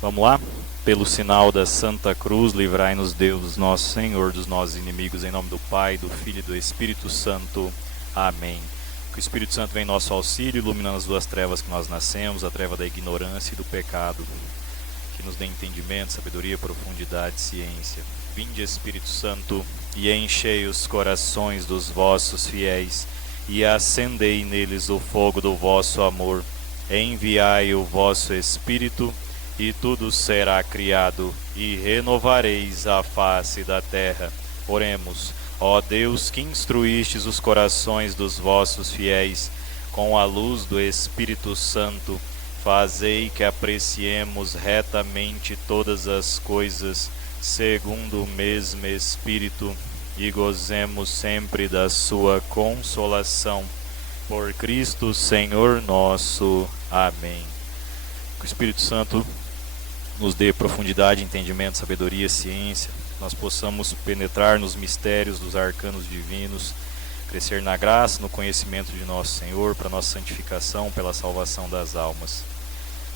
Vamos lá? Pelo sinal da Santa Cruz, livrai-nos Deus, nosso Senhor, dos nossos inimigos, em nome do Pai, do Filho e do Espírito Santo. Amém. Que o Espírito Santo venha em nosso auxílio, iluminando as duas trevas que nós nascemos, a treva da ignorância e do pecado. Que nos dê entendimento, sabedoria, profundidade, ciência. Vinde, Espírito Santo, e enchei os corações dos vossos fiéis, e acendei neles o fogo do vosso amor. Enviai o vosso Espírito, e tudo será criado, e renovareis a face da terra. Oremos. Ó Deus, que instruístes os corações dos vossos fiéis com a luz do Espírito Santo, fazei que apreciemos retamente todas as coisas, segundo o mesmo Espírito, e gozemos sempre da sua consolação. Por Cristo Senhor nosso. Amém. Que o Espírito Santo nos dê profundidade, entendimento, sabedoria, ciência, nós possamos penetrar nos mistérios dos arcanos divinos, crescer na graça, no conhecimento de nosso Senhor, para nossa santificação, pela salvação das almas.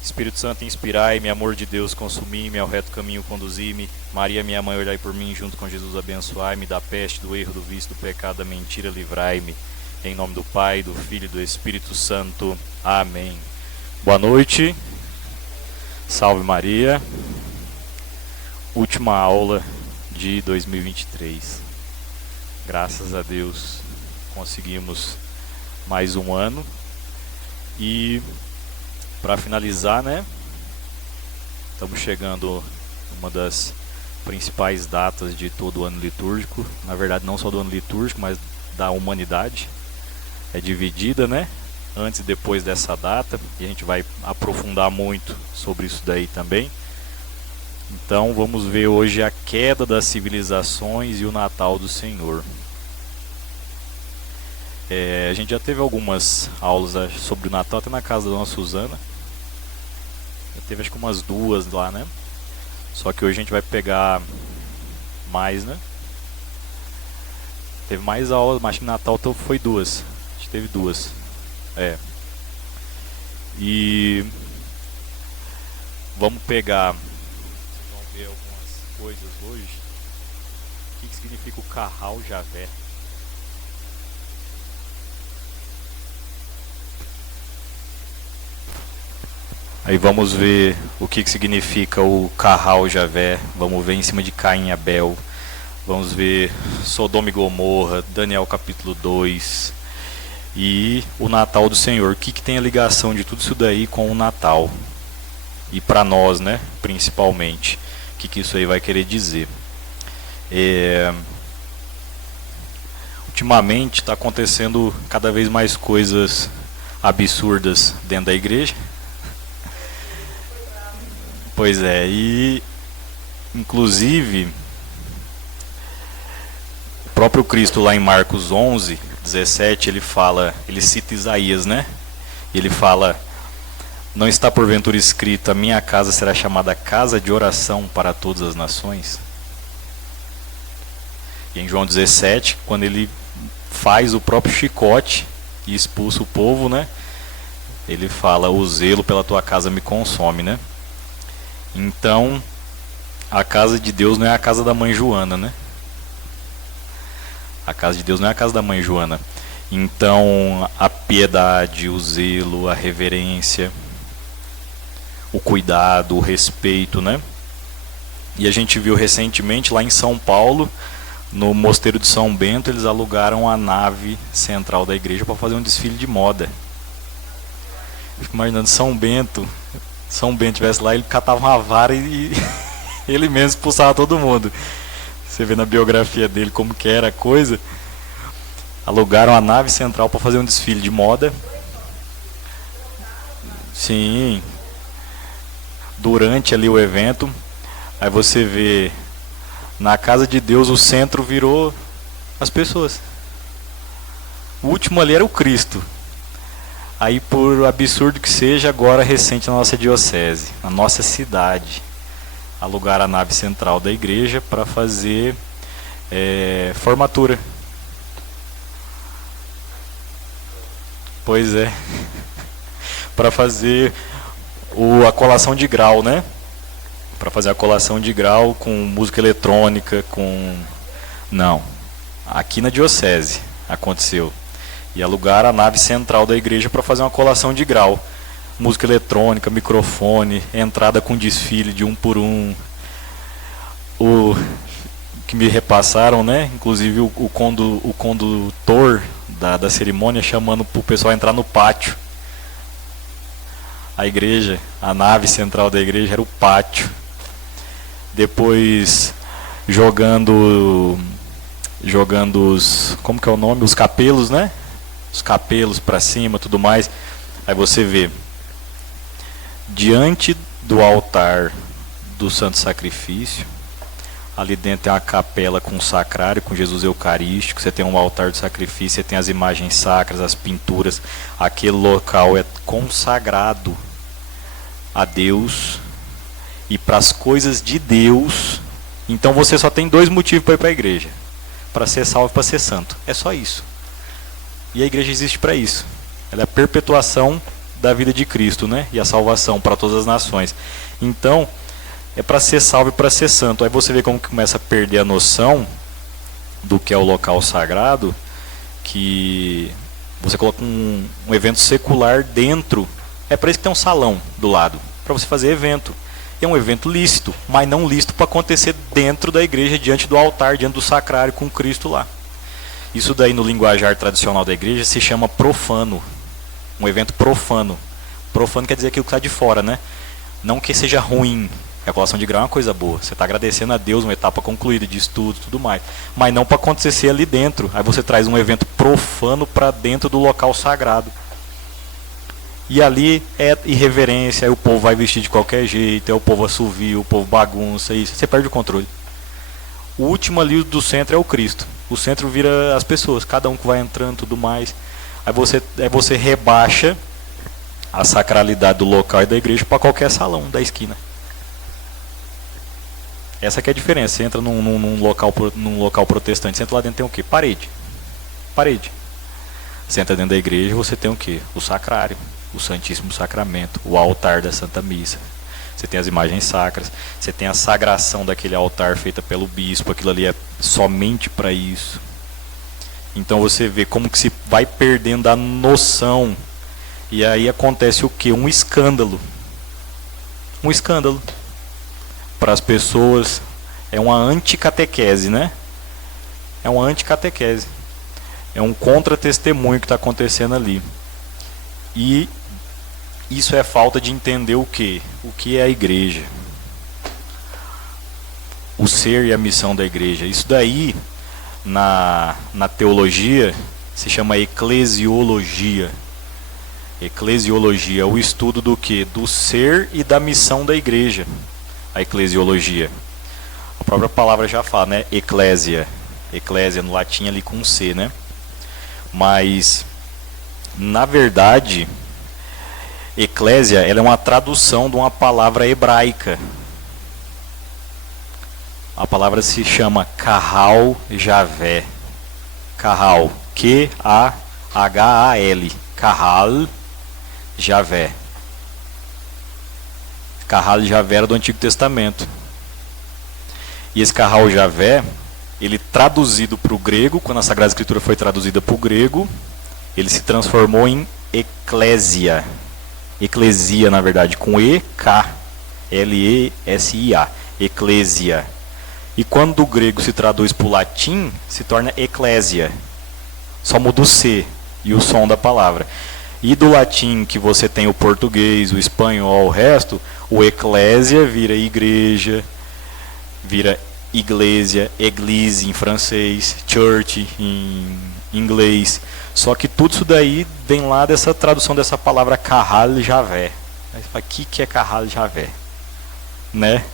Espírito Santo, inspirai-me, amor de Deus, consumi-me, ao reto caminho conduzi-me. Maria, minha mãe, olhai por mim, junto com Jesus abençoai-me, da peste, do erro, do vício, do pecado, da mentira, livrai-me. Em nome do Pai, do Filho e do Espírito Santo. Amém. Boa noite. Salve Maria. Última aula de 2023. Graças a Deus conseguimos mais um ano. E para finalizar, né? Estamos chegando uma das principais datas de todo o ano litúrgico. Na verdade, não só do ano litúrgico, mas da humanidade. É dividida, né? Antes e depois dessa data, e a gente vai aprofundar muito sobre isso daí também. Então vamos ver hoje a queda das civilizações e o Natal do Senhor. A gente já teve algumas aulas sobre o Natal, até na casa da dona Suzana. Já teve acho que umas duas lá, né? Só que hoje a gente vai pegar mais, né? Teve mais aulas, mas acho que no Natal foi duas. A gente teve duas. E vamos pegar, vocês vão ver algumas coisas hoje. O que significa o Carral Javé? Aí vamos ver o que significa o Carral Javé. Vamos ver em cima de Caim e Abel. Vamos ver Sodoma e Gomorra, Daniel capítulo 2. E o Natal do Senhor. O que tem a ligação de tudo isso daí com o Natal? E para nós, né, principalmente. O que isso aí vai querer dizer? Ultimamente está acontecendo cada vez mais coisas absurdas dentro da igreja. Pois é, e inclusive o próprio Cristo lá em Marcos 11, 17, ele cita Isaías, né? Ele fala: não está porventura escrito, a minha casa será chamada casa de oração para todas as nações? E em João 17, quando ele faz o próprio chicote e expulsa o povo, né? Ele fala: o zelo pela tua casa me consome, né? Então, a casa de Deus não é a casa da mãe Joana, né? A casa de Deus não é a casa da mãe Joana. Então, a piedade, o zelo, a reverência, o cuidado, o respeito, né? E a gente viu recentemente lá em São Paulo, no Mosteiro de São Bento, eles alugaram a nave central da igreja para fazer um desfile de moda. Eu fico imaginando São Bento estivesse lá, ele catava uma vara e ele mesmo expulsava todo mundo. Você vê na biografia dele como que era a coisa. Alugaram a nave central para fazer um desfile de moda. Sim. Durante ali o evento, aí você vê, na casa de Deus o centro virou as pessoas. O último ali era o Cristo. Aí, por absurdo que seja, agora recente na nossa diocese, na nossa cidade, alugaram a nave central da igreja para fazer formatura. Pois é. Para fazer a colação de grau, né? para fazer a colação de grau com música eletrônica, com... Não. Aqui na diocese aconteceu. E alugaram a nave central da igreja para fazer uma colação de grau. Música eletrônica, microfone, entrada com desfile de um por um. O que me repassaram, né? Inclusive o condutor da cerimônia chamando para o pessoal entrar no pátio. A igreja, a nave central da igreja era o pátio. Depois jogando os, como que é o nome? Os capelos, né? Os capelos para cima, tudo mais. Aí você vê, diante do altar do Santo Sacrifício, ali dentro tem uma capela com um sacrário, com Jesus Eucarístico, você tem um altar de sacrifício, você tem as imagens sacras, as pinturas. Aquele local é consagrado a Deus e para as coisas de Deus. Então você só tem dois motivos para ir para a igreja: para ser salvo e para ser santo. É só isso. E a igreja existe para isso. Ela é a perpetuação da vida de Cristo, né? E a salvação para todas as nações. Então, é para ser salvo e para ser santo. Aí você vê como começa a perder a noção do que é o local sagrado, que você coloca um evento secular dentro. É para isso que tem um salão do lado, para você fazer evento. É um evento lícito, mas não lícito para acontecer dentro da igreja, diante do altar, diante do sacrário, com Cristo lá. Isso daí no linguajar tradicional da igreja se chama profano. Um evento profano. Profano quer dizer aquilo que está de fora, né? Não que seja ruim. A colação de grau é uma coisa boa. Você está agradecendo a Deus, uma etapa concluída de estudo, tudo mais. Mas não para acontecer ali dentro. Aí você traz um evento profano para dentro do local sagrado. E ali é irreverência, aí o povo vai vestir de qualquer jeito, aí o povo assovia, o povo bagunça, isso. Você perde o controle. O último ali do centro é o Cristo. O centro vira as pessoas, cada um que vai entrando, tudo mais. Aí você rebaixa a sacralidade do local e da igreja para qualquer salão da esquina. Essa que é a diferença. Você entra num local protestante, você entra lá dentro, tem o quê? Parede. Você entra dentro da igreja, você tem o quê? O sacrário, o Santíssimo Sacramento, o altar da Santa Missa. Você tem as imagens sacras, você tem a sagração daquele altar feita pelo bispo, aquilo ali é somente para isso. Então você vê como que se vai perdendo a noção. E aí acontece o quê? Um escândalo. Um escândalo. Para as pessoas, é uma anticatequese, né? É uma anticatequese. É um contra-testemunho que está acontecendo ali. E isso é falta de entender o quê? O que é a igreja. O ser e a missão da igreja. Isso daí, na teologia, se chama eclesiologia. Eclesiologia é o estudo do quê? Do ser e da missão da igreja. A eclesiologia. A própria palavra já fala, né? Eclésia. Eclésia no latim ali com C, né? Mas, na verdade, eclésia ela é uma tradução de uma palavra hebraica. A palavra se chama Kahal Javé. Kahal, Q-A-H-A-L. Kahal Javé. Kahal Javé era do Antigo Testamento. E esse Kahal Javé, ele traduzido para o grego, quando a Sagrada Escritura foi traduzida para o grego, ele se transformou em eclésia. Eclesia, na verdade, com E-K-L-E-S-I-A. Eclésia. E quando do grego se traduz para o latim, se torna eclésia. Só muda o C e o som da palavra. E do latim, que você tem o português, o espanhol, o resto, o eclésia vira igreja, vira iglesia, église em francês, church em inglês. Só que tudo isso daí vem lá dessa tradução dessa palavra Kahal Javé. Aí você fala, o que é Kahal Javé? Né?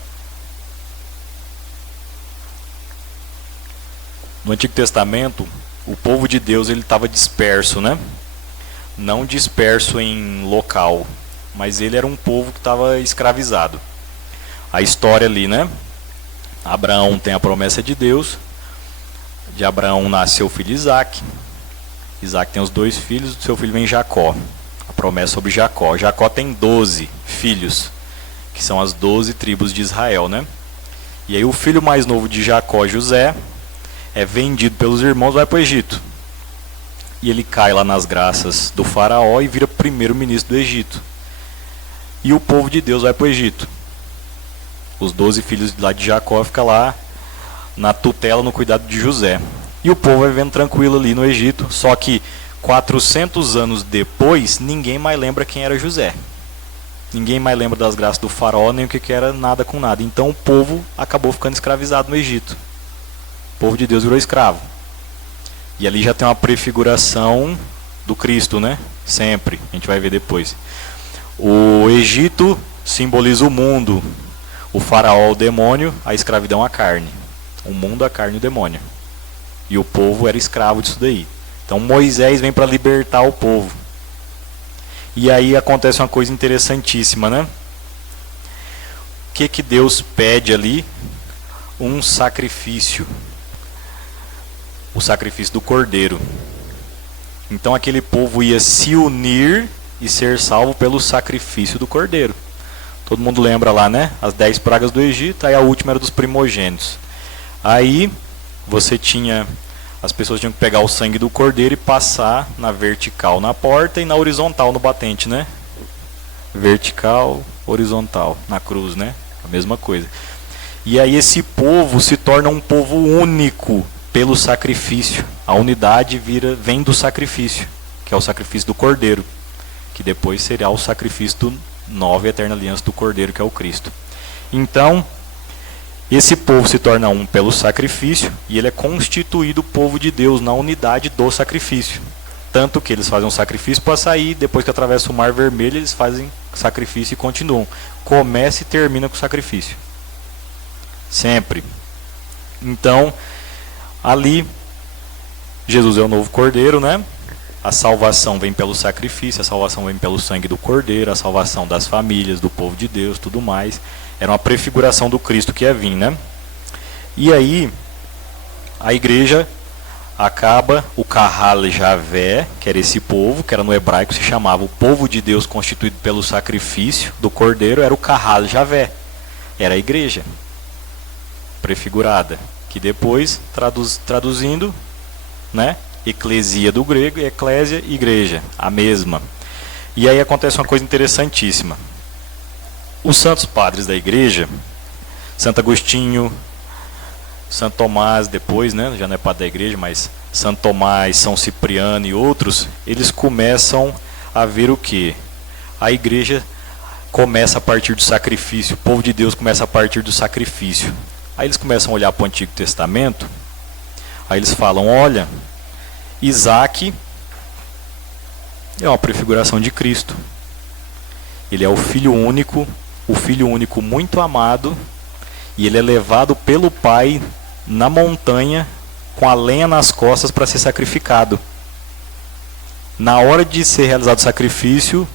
No Antigo Testamento, o povo de Deus ele estava disperso, né? Não disperso em local, mas ele era um povo que estava escravizado. A história ali, né? Abraão tem a promessa de Deus. De Abraão nasceu o filho Isaac. Isaac tem os 2 filhos, do seu filho vem Jacó. A promessa sobre Jacó. Jacó tem 12 filhos. que são as 12 tribos de Israel, né? E aí o filho mais novo de Jacó, José, é vendido pelos irmãos, vai para o Egito. E ele cai lá nas graças do faraó e vira primeiro-ministro do Egito. E o povo de Deus vai para o Egito. Os 12 filhos lá de Jacó ficam lá na tutela, no cuidado de José. E o povo vai vivendo tranquilo ali no Egito, só que 400 anos depois, ninguém mais lembra quem era José. Ninguém mais lembra das graças do faraó, nem o que era nada com nada. Então o povo acabou ficando escravizado no Egito. O povo de Deus virou escravo. E ali já tem uma prefiguração do Cristo, né? Sempre. A gente vai ver depois. O Egito simboliza o mundo. O faraó, o demônio, a escravidão, a carne. O mundo, a carne e o demônio. E o povo era escravo disso daí. Então Moisés vem para libertar o povo. E aí acontece uma coisa interessantíssima, né? O que Deus pede ali? Um sacrifício. O sacrifício do cordeiro. Então aquele povo ia se unir e ser salvo pelo sacrifício do cordeiro. Todo mundo lembra lá, né? As 10 pragas do Egito, aí a última era dos primogênitos. Aí você tinha... As pessoas tinham que pegar o sangue do cordeiro e passar na vertical na porta e na horizontal no batente, né? Vertical, horizontal, na cruz, né? A mesma coisa. E aí esse povo se torna um povo único pelo sacrifício. A unidade vem do sacrifício, que é o sacrifício do cordeiro, que depois será o sacrifício do nova e eterna aliança do cordeiro, que é o Cristo. Então, esse povo se torna um pelo sacrifício e ele é constituído povo de Deus na unidade do sacrifício. Tanto que eles fazem um sacrifício para sair, depois que atravessa o Mar Vermelho, eles fazem sacrifício e continuam. Começa e termina com o sacrifício. Sempre. Então, ali, Jesus é o novo cordeiro, né? A salvação vem pelo sacrifício, a salvação vem pelo sangue do cordeiro, a salvação das famílias, do povo de Deus, tudo mais. Era uma prefiguração do Cristo que ia vir, né? E aí, a igreja acaba, o Kahal Javé, que era esse povo, que era no hebraico, se chamava o povo de Deus constituído pelo sacrifício do cordeiro, era o Kahal Javé. Era a igreja prefigurada, que depois, traduzindo, né? Eclesia do grego, eclésia, igreja, a mesma. E aí acontece uma coisa interessantíssima. Os santos padres da igreja, Santo Agostinho, Santo Tomás depois, né, já não é padre da igreja, mas Santo Tomás, São Cipriano e outros, eles começam a ver o quê? A igreja começa a partir do sacrifício, o povo de Deus começa a partir do sacrifício. Aí eles começam a olhar para o Antigo Testamento, aí eles falam, olha, Isaac é uma prefiguração de Cristo. Ele é o filho único muito amado, e ele é levado pelo pai na montanha com a lenha nas costas para ser sacrificado. Na hora de ser realizado o sacrifício,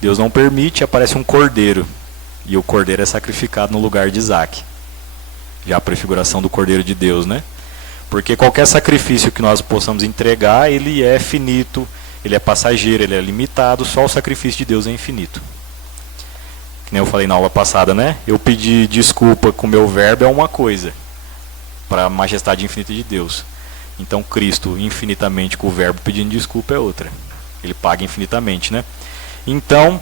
Deus não permite, aparece um cordeiro, e o cordeiro é sacrificado no lugar de Isaac. Já a prefiguração do cordeiro de Deus, né? Porque qualquer sacrifício que nós possamos entregar, ele é finito, ele é passageiro, ele é limitado, só o sacrifício de Deus é infinito. Que nem eu falei na aula passada, né? Eu pedir desculpa com o meu verbo é uma coisa, para a majestade infinita de Deus. Então Cristo, infinitamente com o verbo pedindo desculpa, é outra. Ele paga infinitamente, né? Então,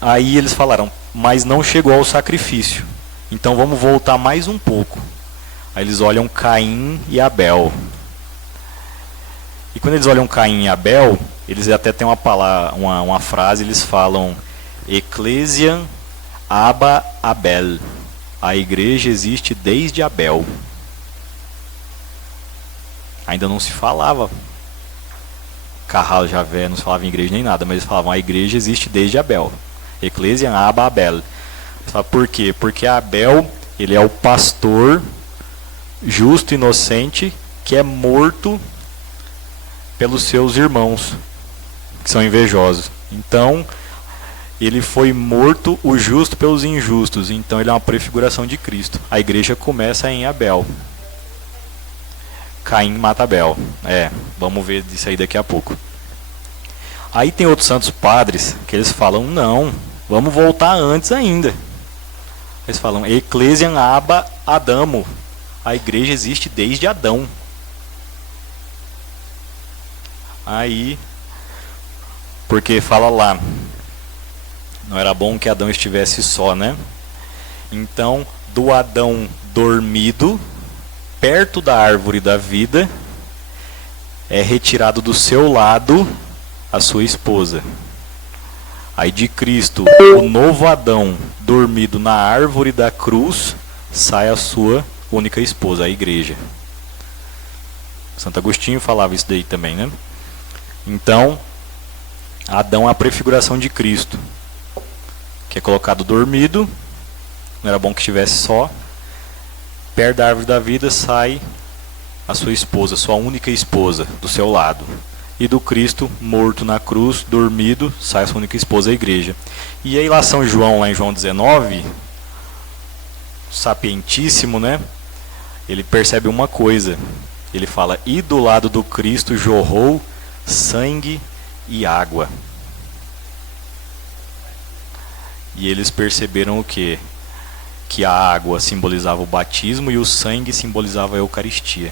aí eles falaram, mas não chegou ao sacrifício. Então vamos voltar mais um pouco. Aí eles olham Caim e Abel. E quando eles olham Caim e Abel, eles até têm uma frase, eles falam Ecclesiam Abba Abel. A igreja existe desde Abel. Ainda não se falava Kahal Javé, não se falava em igreja nem nada, mas eles falavam a igreja existe desde Abel. Ecclesiam Abba Abel. Sabe por quê? Porque Abel, ele é o pastor justo e inocente que é morto pelos seus irmãos, que são invejosos. Então, ele foi morto, o justo pelos injustos. Então, ele é uma prefiguração de Cristo. A igreja começa em Abel. Caim mata Abel. Vamos ver isso aí daqui a pouco. Aí tem outros santos padres que eles falam, não, Vamos voltar antes ainda. Eles falam, Ecclesiam ab Adamo. A igreja existe desde Adão. Aí, porque fala lá, não era bom que Adão estivesse só, né? Então, do Adão dormido, perto da árvore da vida, é retirado do seu lado a sua esposa. Aí de Cristo, o novo Adão, dormido na árvore da cruz, sai a sua única esposa, a igreja. Santo Agostinho falava isso daí também, né? Então, Adão é a prefiguração de Cristo, que é colocado dormido, não era bom que estivesse só, perto da árvore da vida sai a sua esposa, sua única esposa, do seu lado. E do Cristo, morto na cruz, dormido, sai a sua única esposa, a igreja. E aí lá São João, lá em João 19, sapientíssimo, né? Ele percebe uma coisa. Ele fala, e do lado do Cristo jorrou sangue e água. E eles perceberam o quê? Que a água simbolizava o batismo e o sangue simbolizava a Eucaristia.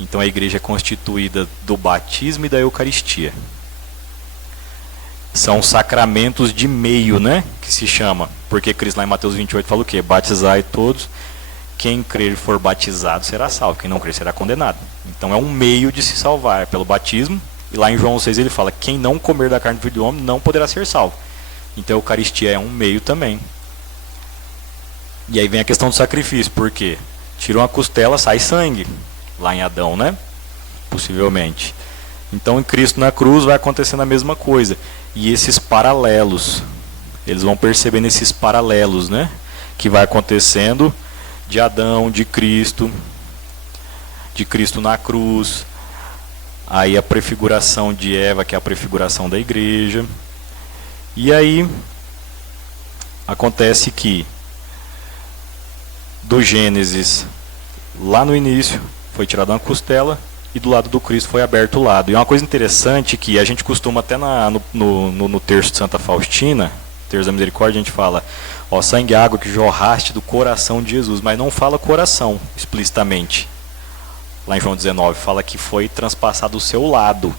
Então a igreja é constituída do batismo e da Eucaristia. São sacramentos de meio, né? Que se chama. Porque Cristo lá em Mateus 28 fala o quê? Batizai todos. Quem crer e for batizado será salvo. Quem não crer será condenado. Então é um meio de se salvar pelo batismo. E lá em João 6 ele fala, quem não comer da carne do Filho do Homem não poderá ser salvo. Então a Eucaristia é um meio também. E aí vem a questão do sacrifício. Por quê? Tira uma costela, sai sangue. Lá em Adão, né? Possivelmente. Então em Cristo na cruz vai acontecendo a mesma coisa. E esses paralelos, eles vão percebendo esses paralelos, né? Que vai acontecendo de Adão, de Cristo na cruz. Aí a prefiguração de Eva, que é a prefiguração da igreja. E aí acontece que do Gênesis, lá no início, foi tirada uma costela e do lado do Cristo foi aberto o lado. E é uma coisa interessante que a gente costuma até no terço de Santa Faustina, terço da misericórdia, a gente fala, ó, sangue e água que jorraste do coração de Jesus, mas não fala coração explicitamente. Lá em João 19 fala que foi transpassado o seu lado.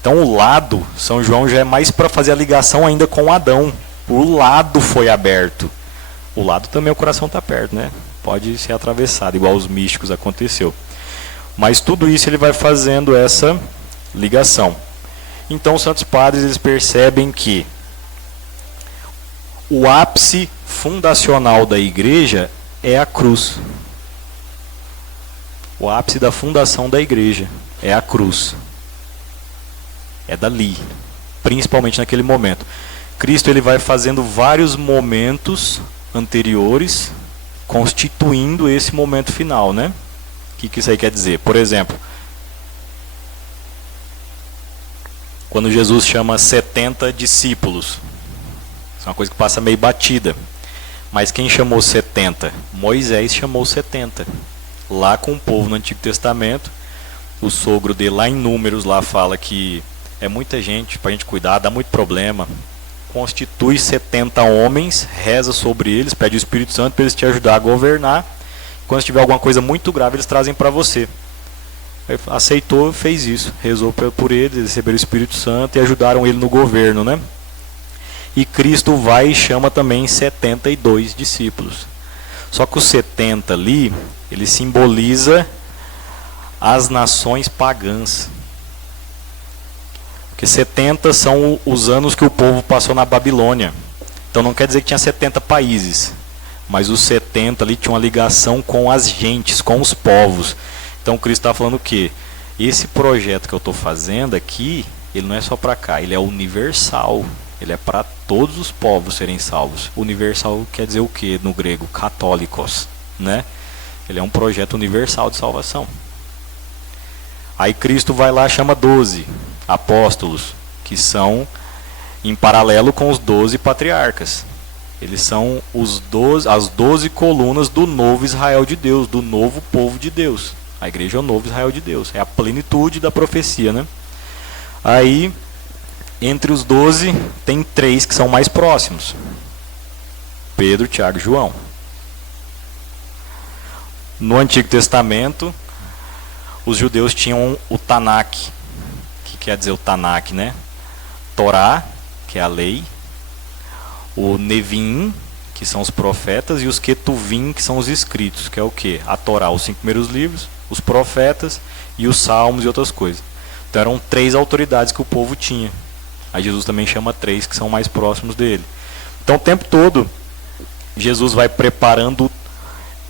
Então o lado, São João já é mais para fazer a ligação ainda com Adão. O lado foi aberto. O lado também, o coração está perto, né? Pode ser atravessado, igual os místicos aconteceu. Mas tudo isso ele vai fazendo essa ligação. Então os santos padres eles percebem que o ápice fundacional da igreja é a cruz. O ápice da fundação da igreja é a cruz. É dali, principalmente naquele momento. Cristo ele vai fazendo vários momentos anteriores, constituindo esse momento final, né? O que isso aí quer dizer? Por exemplo, quando Jesus chama 70 discípulos, isso é uma coisa que passa meio batida. Mas quem chamou 70? Moisés chamou 70. Lá com o povo no Antigo Testamento, o sogro dele lá em Números lá fala que é muita gente para a gente cuidar, dá muito problema. Constitui 70 homens, reza sobre eles, pede o Espírito Santo para eles te ajudar a governar. Quando tiver alguma coisa muito grave, eles trazem para você. Ele aceitou, fez isso, rezou por eles, receberam o Espírito Santo e ajudaram ele no governo, né? E Cristo vai e chama também 72 discípulos. Só que os 70 ali, ele simboliza as nações pagãs. Porque 70 são os anos que o povo passou na Babilônia. Então não quer dizer que tinha 70 países. Mas os 70 ali tinham uma ligação com as gentes, com os povos. Então Cristo está falando o quê? Esse projeto que eu estou fazendo aqui, ele não é só para cá, ele é universal. Ele é para todos os povos serem salvos. Universal quer dizer o quê no grego? Católicos, né? Ele é um projeto universal de salvação. Aí Cristo vai lá e chama 12 apóstolos, que são em paralelo com os 12 patriarcas. Eles são as 12 colunas do novo Israel de Deus, do novo povo de Deus. A igreja é o novo Israel de Deus, é a plenitude da profecia, né? Aí Entre os 12, tem 3 que são mais próximos: Pedro, Tiago e João. No Antigo Testamento, os judeus tinham o Tanakh. O que quer dizer o Tanakh, né? Torá, que é a lei, o Nevim, que são os profetas, e os Ketuvim, que são os escritos, que é o quê? A Torá, os 5 primeiros livros, os profetas e os salmos e outras coisas. Então eram 3 autoridades que o povo tinha. Aí Jesus também chama 3 que são mais próximos dele. Então o tempo todo Jesus vai preparando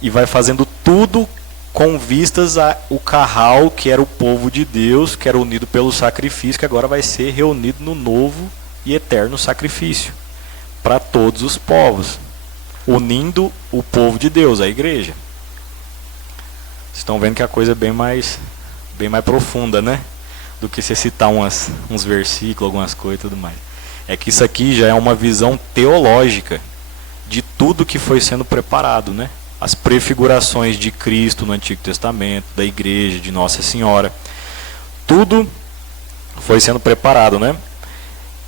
e vai fazendo tudo com vistas ao curral, que era o povo de Deus, que era unido pelo sacrifício, que agora vai ser reunido no novo e eterno sacrifício para todos os povos, unindo o povo de Deus, a igreja. Vocês estão vendo que a coisa é bem mais profunda, né? Do que você citar uns versículos, algumas coisas e tudo mais. É que isso aqui já é uma visão teológica de tudo que foi sendo preparado, né? As prefigurações de Cristo no Antigo Testamento, da igreja, de Nossa Senhora. Tudo foi sendo preparado, né?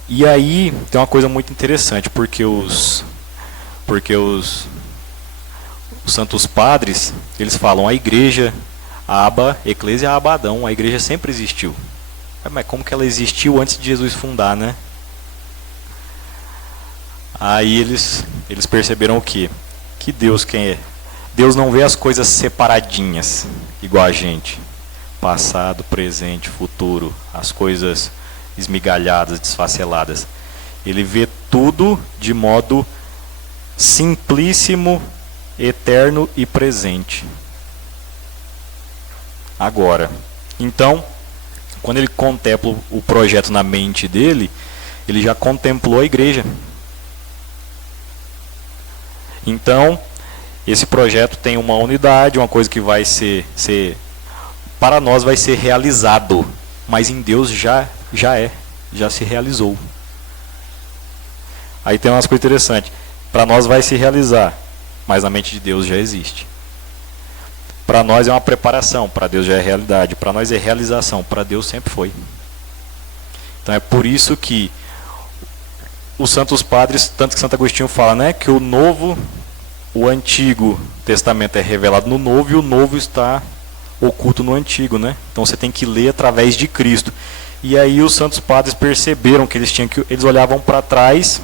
E aí tem uma coisa muito interessante, porque os santos padres, eles falam a igreja, Eclésia Abadão, a igreja sempre existiu. Mas como que ela existiu antes de Jesus fundar, né? Aí eles perceberam o quê? Que Deus quem é? Deus não vê as coisas separadinhas, igual a gente. Passado, presente, futuro, as coisas esmigalhadas, desfaceladas. Ele vê tudo de modo simplíssimo, eterno e presente. Agora, então, quando ele contempla o projeto na mente dele, ele já contemplou a igreja. Então, esse projeto tem uma unidade, uma coisa que vai ser para nós vai ser realizado, mas em Deus já se realizou. Aí tem umas coisas interessantes. Para nós vai se realizar, mas na mente de Deus já existe. Para nós é uma preparação, para Deus já é realidade. Para nós é realização, para Deus sempre foi. Então é por isso que os santos padres, tanto que Santo Agostinho fala, né, que o Antigo Testamento é revelado no Novo e o Novo está oculto no Antigo, né? Então você tem que ler através de Cristo. E aí os santos padres perceberam que eles olhavam para trás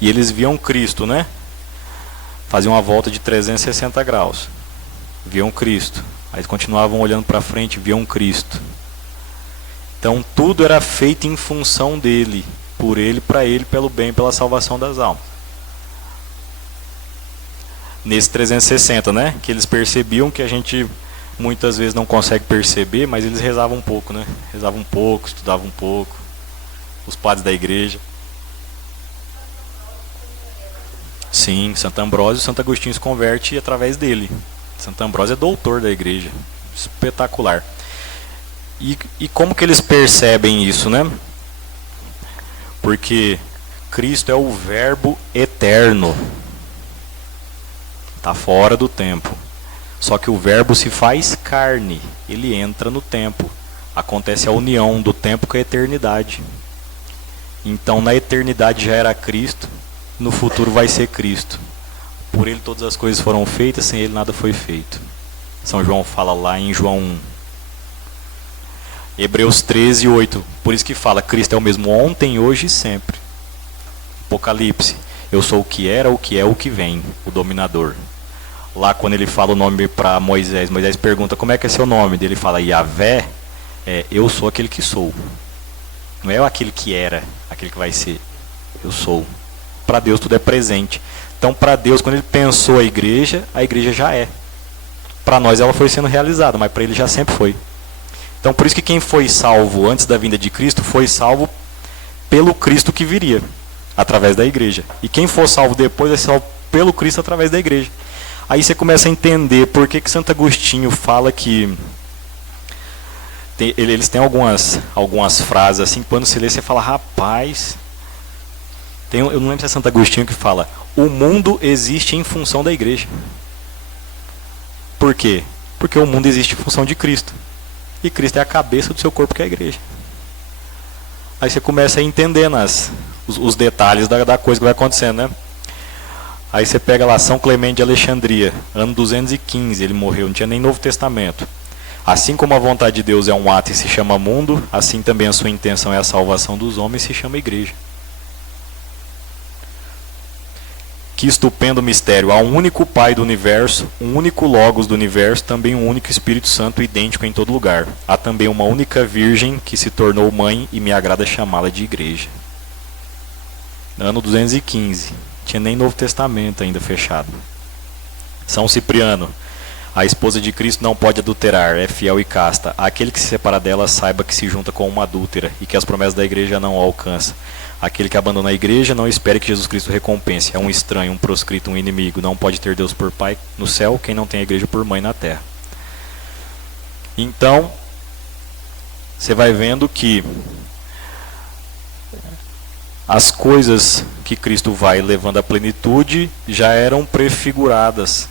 e eles viam Cristo, né? Faziam uma volta de 360 graus. Viam Cristo. Aí continuavam olhando para frente, viam Cristo. Então tudo era feito em função dele, por ele, para ele, pelo bem, pela salvação das almas. Nesse 360, né? Que eles percebiam que a gente muitas vezes não consegue perceber, mas eles rezavam um pouco, né? Rezavam um pouco, estudavam um pouco. Os padres da igreja. Sim, Santo Ambrósio, Santo Agostinho se converte através dele. Santo Ambrósio é doutor da igreja. Espetacular. E como que eles percebem isso, né? Porque Cristo é o Verbo eterno. Está fora do tempo. Só que o Verbo se faz carne. Ele entra no tempo. Acontece a união do tempo com a eternidade. Então na eternidade já era Cristo. No futuro vai ser Cristo. Por ele todas as coisas foram feitas, sem ele nada foi feito. São João fala lá em João 1. Hebreus 13, 8. Por isso que fala, Cristo é o mesmo ontem, hoje e sempre. Apocalipse. Eu sou o que era, o que é, o que vem. O dominador. Lá quando ele fala o nome para Moisés, Moisés pergunta, como é que é seu nome? Ele fala, Yahvé, eu sou aquele que sou. Não é aquele que era, aquele que vai ser. Eu sou. Para Deus tudo é presente. Então para Deus, quando ele pensou a igreja já é. Para nós ela foi sendo realizada, mas para ele já sempre foi. Então por isso que quem foi salvo antes da vinda de Cristo, foi salvo pelo Cristo que viria, através da igreja. E quem for salvo depois, é salvo pelo Cristo através da igreja. Aí você começa a entender por que Santo Agostinho fala que... Eles têm algumas frases assim, quando você lê, você fala, rapaz... eu não lembro se é Santo Agostinho que fala, o mundo existe em função da igreja. Por quê? Porque o mundo existe em função de Cristo. E Cristo é a cabeça do seu corpo, que é a igreja. Aí você começa a entender os detalhes da coisa que vai acontecendo, né? Aí você pega lá São Clemente de Alexandria, ano 215, ele morreu, não tinha nem Novo Testamento. Assim como a vontade de Deus é um ato e se chama mundo, assim também a sua intenção é a salvação dos homens e se chama igreja. Que estupendo mistério! Há um único Pai do universo, um único Logos do universo, também um único Espírito Santo idêntico em todo lugar. Há também uma única Virgem que se tornou mãe e me agrada chamá-la de igreja. Ano 215. Tinha nem Novo Testamento ainda fechado. São Cipriano. A esposa de Cristo não pode adulterar, é fiel e casta. Aquele que se separa dela saiba que se junta com uma adúltera e que as promessas da igreja não a alcançam. Aquele que abandona a igreja não espere que Jesus Cristo recompense. É um estranho, um proscrito, um inimigo. Não pode ter Deus por pai no céu, quem não tem a igreja por mãe na terra. Então, você vai vendo que as coisas que Cristo vai levando à plenitude já eram prefiguradas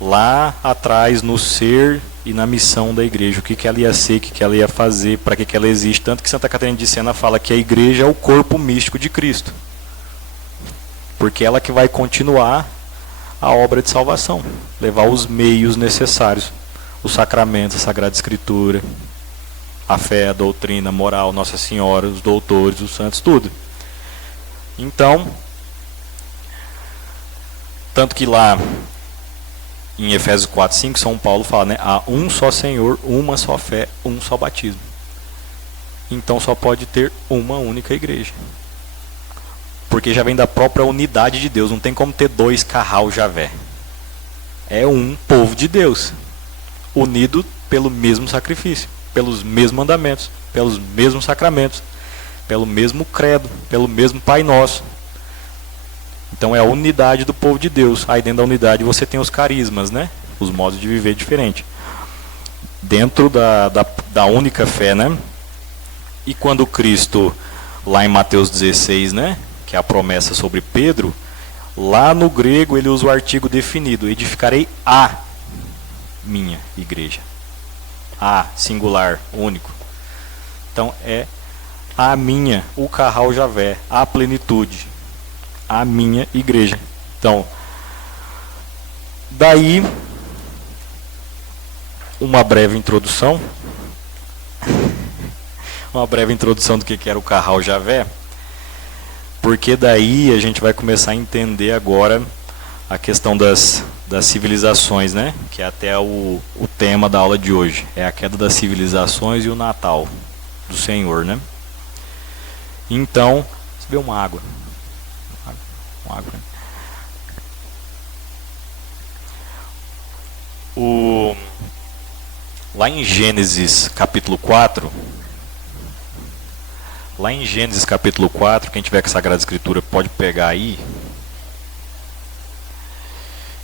lá atrás no ser e na missão da igreja, o que ela ia ser, o que ela ia fazer, para que ela existe. Tanto que Santa Catarina de Sena fala que a igreja é o corpo místico de Cristo, porque ela que vai continuar a obra de salvação, levar os meios necessários, os sacramentos, a Sagrada Escritura, a fé, a doutrina, a moral, Nossa Senhora, os doutores, os santos, tudo. Então, tanto que lá em Efésios 4:5, São Paulo fala, né? Há um só Senhor, uma só fé, um só batismo. Então só pode ter uma única igreja. Porque já vem da própria unidade de Deus. Não tem como ter dois Carral Javé. É um povo de Deus, unido pelo mesmo sacrifício, pelos mesmos mandamentos, pelos mesmos sacramentos, pelo mesmo credo, pelo mesmo Pai Nosso. Então é a unidade do povo de Deus. Aí dentro da unidade você tem os carismas, né? Os modos de viver diferentes. Dentro da única fé, né? E quando Cristo, lá em Mateus 16, né? Que é a promessa sobre Pedro, lá no grego ele usa o artigo definido. Edificarei a minha igreja. A, singular, único. Então é a minha, o Carral Javé, a plenitude. A minha igreja. Então, daí uma breve introdução. Uma breve introdução do que era o Carral Javé. Porque daí a gente vai começar a entender agora a questão das civilizações, né? Que é até o tema da aula de hoje. É a queda das civilizações e o Natal do Senhor, né? Então, você vê uma água. Lá em Gênesis capítulo 4, quem tiver com a Sagrada Escritura pode pegar aí.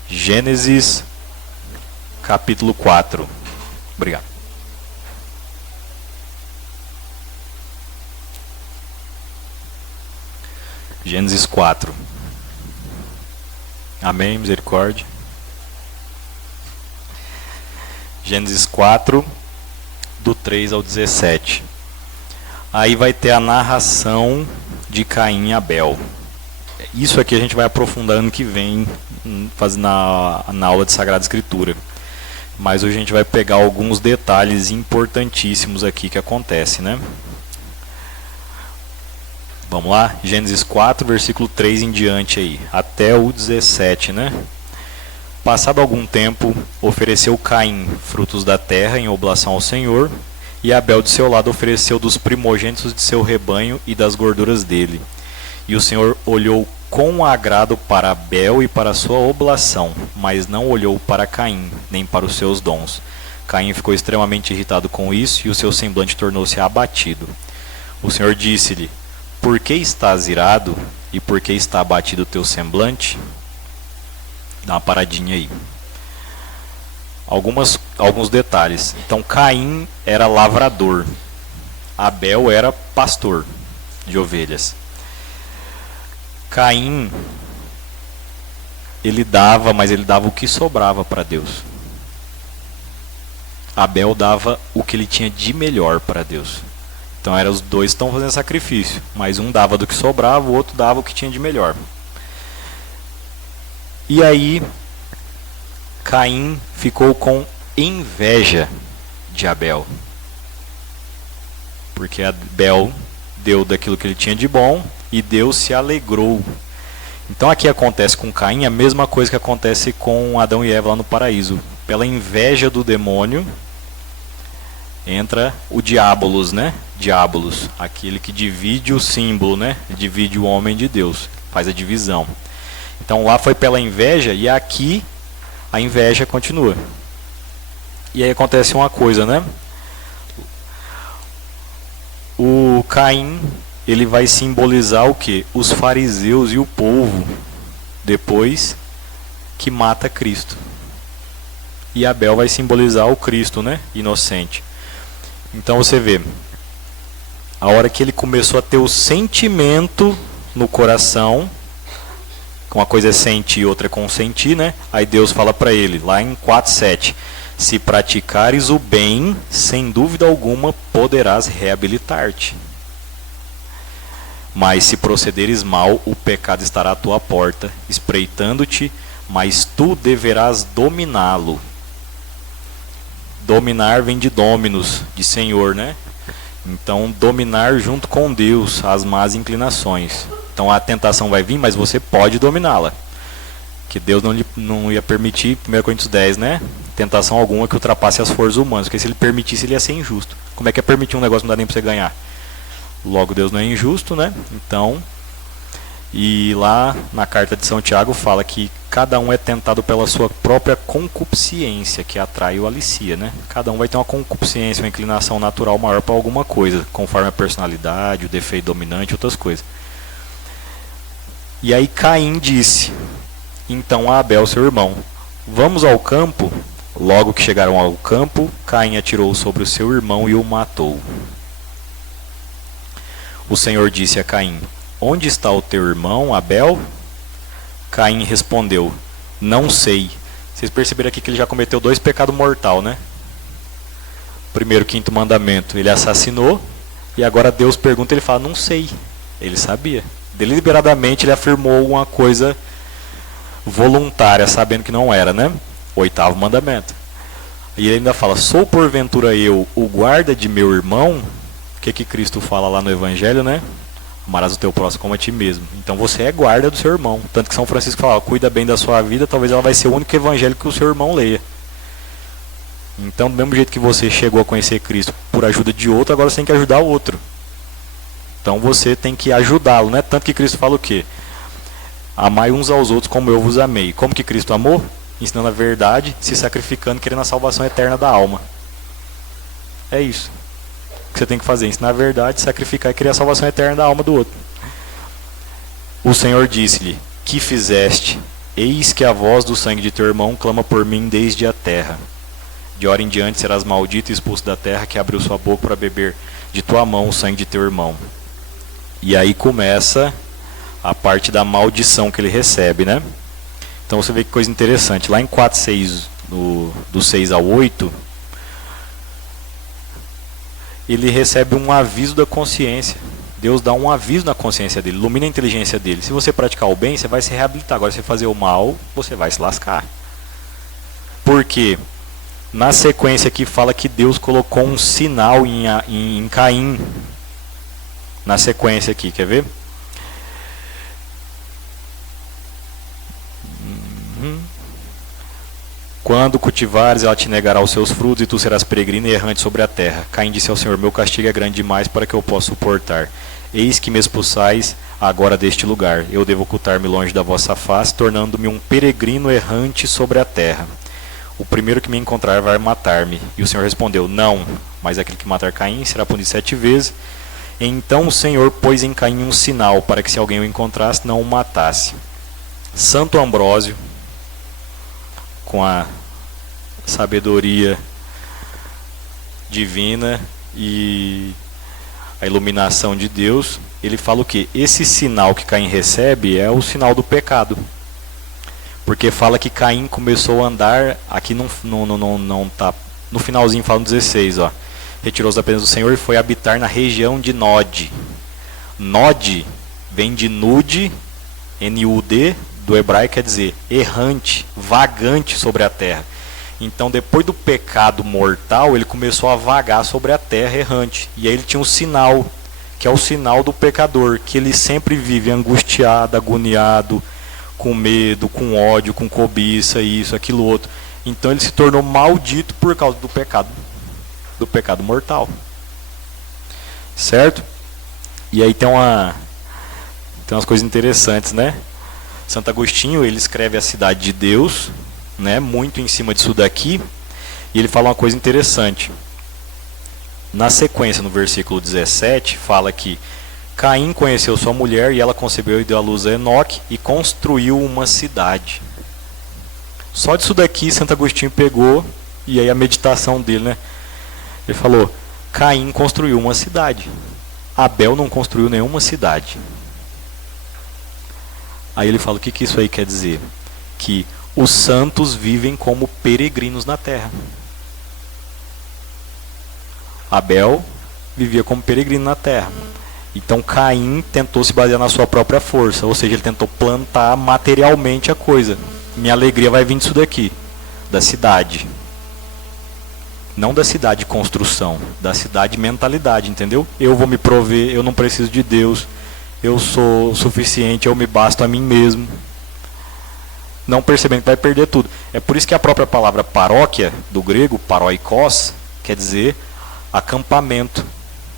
Gênesis capítulo 4. Obrigado. Gênesis 4. Amém, misericórdia. Gênesis 4, do 3 ao 17. Aí vai ter a narração de Caim e Abel. Isso aqui a gente vai aprofundar ano que vem, na aula de Sagrada Escritura. Mas hoje a gente vai pegar alguns detalhes importantíssimos aqui que acontecem, né? Vamos lá? Gênesis 4, versículo 3 em diante aí, até o 17, né? Passado algum tempo, ofereceu Caim frutos da terra em oblação ao Senhor, e Abel de seu lado ofereceu dos primogênitos de seu rebanho e das gorduras dele. E o Senhor olhou com agrado para Abel e para a sua oblação, mas não olhou para Caim, nem para os seus dons. Caim ficou extremamente irritado com isso, e o seu semblante tornou-se abatido. O Senhor disse-lhe: por que estás irado e por que está abatido o teu semblante? Dá uma paradinha aí. Alguns detalhes. Então Caim era lavrador, Abel era pastor de ovelhas. Caim, ele dava, mas ele dava o que sobrava para Deus. Abel dava o que ele tinha de melhor para Deus. Então eram os dois que estão fazendo sacrifício, mas um dava do que sobrava, o outro dava o que tinha de melhor. E aí Caim ficou com inveja de Abel, porque Abel deu daquilo que ele tinha de bom e Deus se alegrou. Então aqui acontece com Caim a mesma coisa que acontece com Adão e Eva lá no paraíso. Pela inveja do demônio entra o diabolos, né? Diabolos, aquele que divide o símbolo, né? Divide o homem de Deus, faz a divisão. Então lá foi pela inveja e aqui a inveja continua. E aí acontece uma coisa, né? O Caim, ele vai simbolizar o quê? Os fariseus e o povo depois que mata Cristo. E Abel vai simbolizar o Cristo, né? Inocente. Então você vê, a hora que ele começou a ter o sentimento no coração, uma coisa é sentir, outra é consentir, né? Aí Deus fala para ele, lá em 4:7, se praticares o bem, sem dúvida alguma poderás reabilitar-te. Mas se procederes mal, o pecado estará à tua porta, espreitando-te, mas tu deverás dominá-lo. Dominar vem de dominus, de senhor, né? Então, dominar junto com Deus as más inclinações. Então, a tentação vai vir, mas você pode dominá-la. Que Deus não ia permitir, 1 Coríntios 10, né? Tentação alguma que ultrapasse as forças humanas. Porque se ele permitisse, ele ia ser injusto. Como é que é permitir um negócio que não dá nem para você ganhar? Logo, Deus não é injusto, né? Então, e lá na carta de São Tiago fala que cada um é tentado pela sua própria concupiscência, que atrai ou alicia, né? Cada um vai ter uma concupiscência, uma inclinação natural maior para alguma coisa, conforme a personalidade, o defeito dominante, outras coisas. E aí Caim disse, então a Abel, seu irmão, vamos ao campo. Logo que chegaram ao campo, Caim atirou sobre o seu irmão e o matou. O Senhor disse a Caim, onde está o teu irmão, Abel? Caim respondeu, não sei. Vocês perceberam aqui que ele já cometeu 2 pecados mortais, né? Primeiro, 5º mandamento, ele assassinou. E agora Deus pergunta, ele fala, não sei. Ele sabia. Deliberadamente ele afirmou uma coisa voluntária, sabendo que não era, né? 8º mandamento. E ele ainda fala, sou porventura eu o guarda de meu irmão? O que Cristo fala lá no Evangelho, né? Amarás o teu próximo como a ti mesmo. Então você é guarda do seu irmão. Tanto que São Francisco fala, cuida bem da sua vida, talvez ela vai ser o único evangelho que o seu irmão leia. Então, do mesmo jeito que você chegou a conhecer Cristo por ajuda de outro, agora você tem que ajudar o outro. Então você tem que ajudá-lo, né? Tanto que Cristo fala o quê? Amai uns aos outros como eu vos amei. Como que Cristo amou? Ensinando a verdade, se sacrificando, querendo a salvação eterna da alma. É isso que você tem que fazer, ensinar a verdade, sacrificar e querer a salvação eterna da alma do outro. O Senhor disse-lhe, que fizeste? Eis que a voz do sangue de teu irmão clama por mim desde a terra. De hora em diante serás maldito e expulso da terra, que abriu sua boca para beber de tua mão o sangue de teu irmão. E aí começa a parte da maldição que ele recebe, né? Então você vê que coisa interessante. Lá em 4:6, do 6 ao 8, ele recebe um aviso da consciência. Deus dá um aviso na consciência dele, ilumina a inteligência dele. Se você praticar o bem, você vai se reabilitar. Agora, se você fazer o mal, você vai se lascar. Porque na sequência aqui fala que Deus colocou um sinal em Caim. Na sequência aqui, quer ver? Quando cultivares, ela te negará os seus frutos, e tu serás peregrino e errante sobre a terra. Caim disse ao Senhor, meu castigo é grande demais para que eu possa suportar. Eis que me expulsais agora deste lugar. Eu devo ocultar-me longe da vossa face, tornando-me um peregrino errante sobre a terra. O primeiro que me encontrar vai matar-me. E o Senhor respondeu, não, mas aquele que matar Caim será punido 7 vezes. Então o Senhor pôs em Caim um sinal, para que se alguém o encontrasse, não o matasse. Santo Ambrósio, com a sabedoria divina e a iluminação de Deus, ele fala o que? Esse sinal que Caim recebe é o sinal do pecado. Porque fala que Caim começou a andar, aqui não tá, no finalzinho fala no 16, ó, retirou-se da presença do Senhor e foi habitar na região de Nod. Nod vem de Nud, N-U-D, do hebraico quer dizer errante, vagante sobre a terra. Então, depois do pecado mortal, ele começou a vagar sobre a terra errante. E aí ele tinha um sinal, que é o sinal do pecador, que ele sempre vive angustiado, agoniado, com medo, com ódio, com cobiça, isso, aquilo, outro. Então ele se tornou maldito por causa do pecado mortal. Certo? E aí tem umas coisas interessantes, né? Santo Agostinho, ele escreve a cidade de Deus, né? Muito em cima disso daqui, e ele fala uma coisa interessante. Na sequência, no versículo 17, fala que Caim conheceu sua mulher e ela concebeu e deu à luz a Enoque e construiu uma cidade. Só disso daqui Santo Agostinho pegou, e aí a meditação dele, né? Ele falou, Caim construiu uma cidade. Abel não construiu nenhuma cidade. Aí ele fala, o que isso aí quer dizer? Que os santos vivem como peregrinos na terra. Abel vivia como peregrino na terra. Então Caim tentou se basear na sua própria força, ou seja, ele tentou plantar materialmente a coisa. Minha alegria vai vir disso daqui, da cidade. Não da cidade de construção, da cidade de mentalidade, entendeu? Eu vou me prover, eu não preciso de Deus, eu sou suficiente, eu me basto a mim mesmo. Não percebendo que vai perder tudo. É por isso que a própria palavra paróquia, do grego, paroikos, quer dizer acampamento.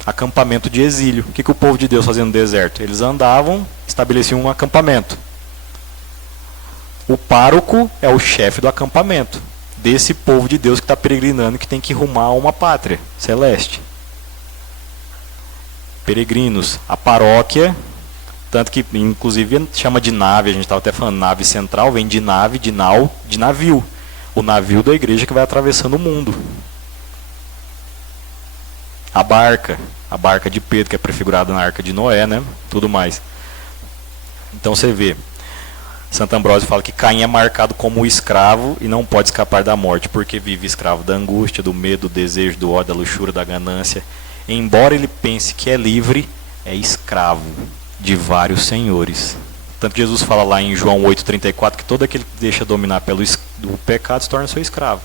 Acampamento de exílio. O que o povo de Deus fazia no deserto? Eles andavam, estabeleciam um acampamento. O pároco é o chefe do acampamento, desse povo de Deus que está peregrinando, que tem que rumar a uma pátria celeste. Peregrinos. A paróquia, tanto que inclusive chama de nave, a gente estava até falando, nave central, vem de nave, de nau, de navio. O navio da igreja que vai atravessando o mundo. A barca de Pedro, que é prefigurada na arca de Noé, né? Tudo mais. Então você vê, Santo Ambrósio fala que Caim é marcado como escravo e não pode escapar da morte, porque vive escravo da angústia, do medo, do desejo, do ódio, da luxúria, da ganância. Embora ele pense que é livre, é escravo de vários senhores. Tanto que Jesus fala lá em João 8,34 que todo aquele que deixa dominar pelo do pecado se torna seu escravo.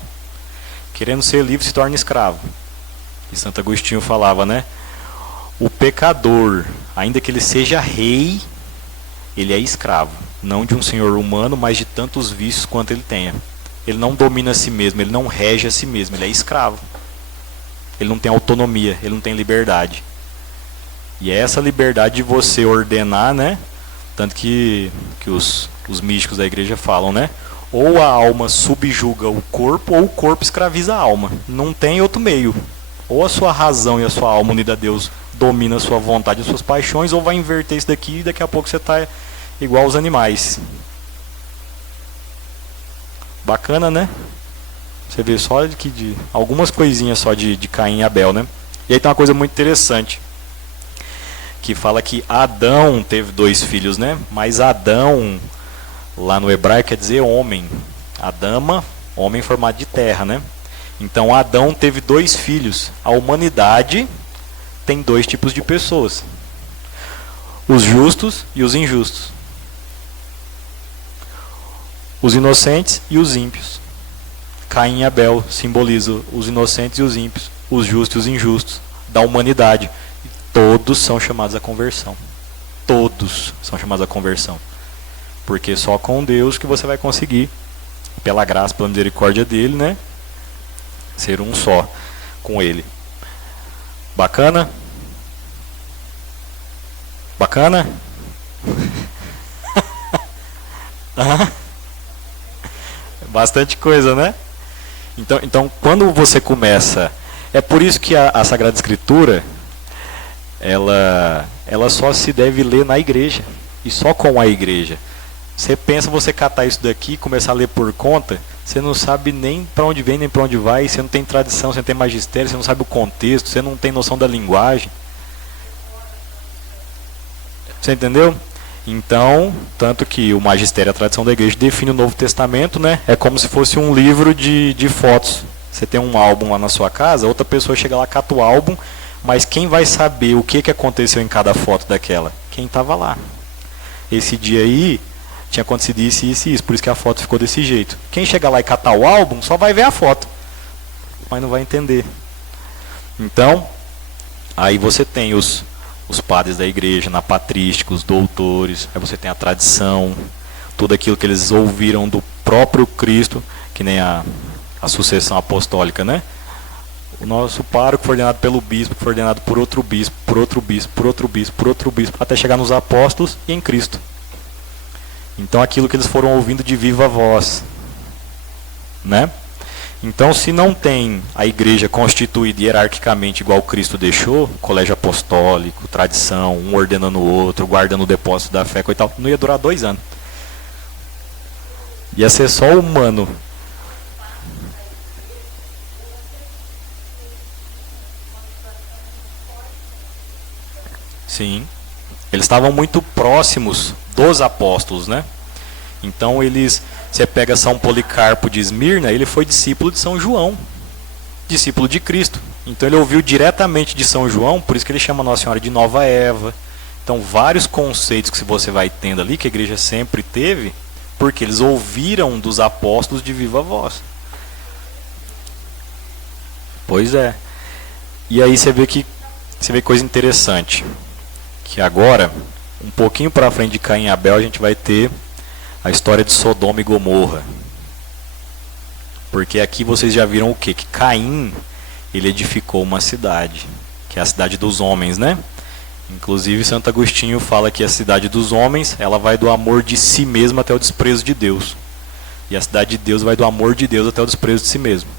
Querendo ser livre, se torna escravo. E Santo Agostinho falava, né? O pecador, ainda que ele seja rei, ele é escravo. Não de um senhor humano, mas de tantos vícios quanto ele tenha. Ele não domina a si mesmo, ele não rege a si mesmo, ele é escravo. Ele não tem autonomia, ele não tem liberdade. E é essa liberdade de você ordenar, né? Tanto que os místicos da igreja falam, né? Ou a alma subjuga o corpo, ou o corpo escraviza a alma. Não tem outro meio. Ou a sua razão e a sua alma unida a Deus domina a sua vontade e as suas paixões, ou vai inverter isso daqui e daqui a pouco você está igual aos animais. Bacana, né? Você vê só de algumas coisinhas só de Caim e Abel, né? E aí tem uma coisa muito interessante, que fala que Adão teve 2 filhos, né? Mas Adão, lá no hebraico, quer dizer homem. Adama, homem formado de terra, né? Então Adão teve 2 filhos. A humanidade tem 2 tipos de pessoas: os justos e os injustos, os inocentes e os ímpios. Caim e Abel simbolizam os inocentes e os ímpios, os justos e os injustos da humanidade. E todos são chamados à conversão. Todos são chamados à conversão. Porque só com Deus que você vai conseguir, pela graça, pela misericórdia dele, né? Ser um só com ele. Bacana? Bacana? Bastante coisa, né? Então, quando você começa... É por isso que a Sagrada Escritura, ela só se deve ler na igreja. E só com a igreja. Você pensa você catar isso daqui e começar a ler por conta, você não sabe nem para onde vem, nem para onde vai, você não tem tradição, você não tem magistério, você não sabe o contexto, você não tem noção da linguagem. Você entendeu? Então, tanto que o magistério, a tradição da igreja, define o Novo Testamento, né? É como se fosse um livro de fotos. Você tem um álbum lá na sua casa, outra pessoa chega lá, cata o álbum, mas quem vai saber o que aconteceu em cada foto daquela? Quem estava lá. Esse dia aí tinha acontecido isso, isso e isso, por isso que a foto ficou desse jeito. Quem chega lá e catar o álbum só vai ver a foto, mas não vai entender. Então, aí você tem os padres da igreja, na patrística, os doutores, aí você tem a tradição, tudo aquilo que eles ouviram do próprio Cristo, que nem a sucessão apostólica, né? O nosso pároco foi ordenado pelo bispo, foi ordenado por outro bispo, por outro bispo, por outro bispo, por outro bispo, até chegar nos apóstolos e em Cristo. Então aquilo que eles foram ouvindo de viva voz, né? Então, se não tem a igreja constituída hierarquicamente igual Cristo deixou, colégio apostólico, tradição, um ordenando o outro, guardando o depósito da fé, coitado, não ia durar 2 anos. Ia ser só humano. Sim. Eles estavam muito próximos dos apóstolos, né? Então você pega São Policarpo de Esmirna, ele foi discípulo de São João, discípulo de Cristo. Então ele ouviu diretamente de São João, por isso que ele chama Nossa Senhora de Nova Eva. Então vários conceitos que você vai tendo ali, que a igreja sempre teve, porque eles ouviram dos apóstolos de viva voz. Pois é. E aí você vê coisa interessante, que agora, um pouquinho para frente de Caim e Abel, a gente vai ter a história de Sodoma e Gomorra. Porque aqui vocês já viram o quê? Que Caim, ele edificou uma cidade, que é a cidade dos homens, né? Inclusive Santo Agostinho fala que a cidade dos homens, ela vai do amor de si mesmo até o desprezo de Deus. E a cidade de Deus vai do amor de Deus até o desprezo de si mesmo.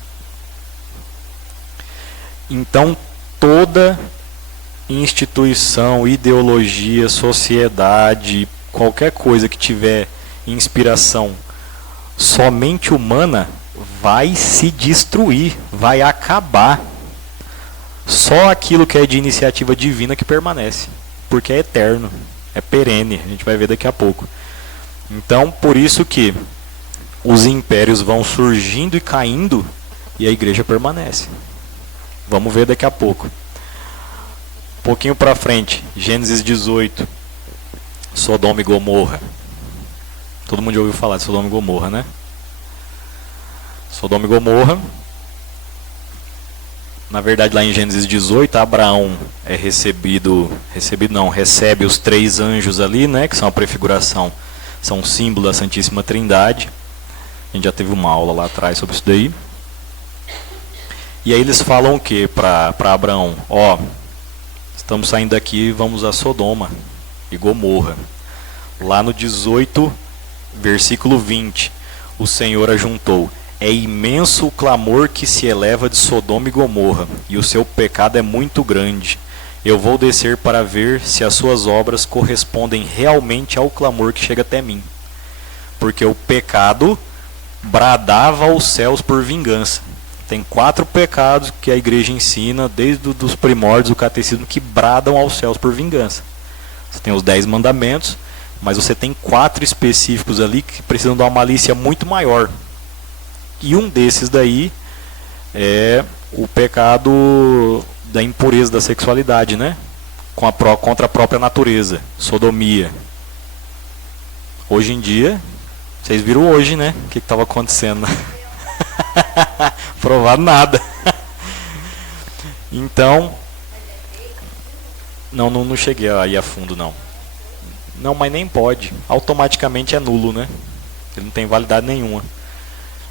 Então, toda instituição, ideologia, sociedade, qualquer coisa que tiver inspiração somente humana, vai se destruir, vai acabar. Só aquilo que é de iniciativa divina que permanece, porque é eterno, é perene, a gente vai ver daqui a pouco. Então, por isso que os impérios vão surgindo e caindo e a igreja permanece. Vamos ver daqui a pouco. Um pouquinho para frente, Gênesis 18, Sodoma e Gomorra. Todo mundo já ouviu falar de Sodoma e Gomorra, né? Sodoma e Gomorra, na verdade lá em Gênesis 18, Abraão é recebe os 3 anjos ali, né? Que são a prefiguração, são um símbolo da Santíssima Trindade. A gente já teve uma aula lá atrás sobre isso daí. E aí eles falam o que para Abraão? Ó, estamos saindo daqui, vamos a Sodoma e Gomorra. Lá no 18, versículo 20, o Senhor ajuntou: é imenso o clamor que se eleva de Sodoma e Gomorra, e o seu pecado é muito grande. Eu vou descer para ver se as suas obras correspondem realmente ao clamor que chega até mim. Porque o pecado bradava aos céus por vingança. Tem 4 pecados que a igreja ensina, desde os primórdios do catecismo, que bradam aos céus por vingança. Você tem os 10 mandamentos, mas você tem 4 específicos ali que precisam de uma malícia muito maior. E um desses daí é o pecado da impureza da sexualidade, né? Contra a própria natureza, sodomia. Hoje em dia, vocês viram hoje, né? O que estava acontecendo? Provado nada. Então, não cheguei a ir a fundo, não. Não, mas nem pode. Automaticamente é nulo, né? Ele não tem validade nenhuma.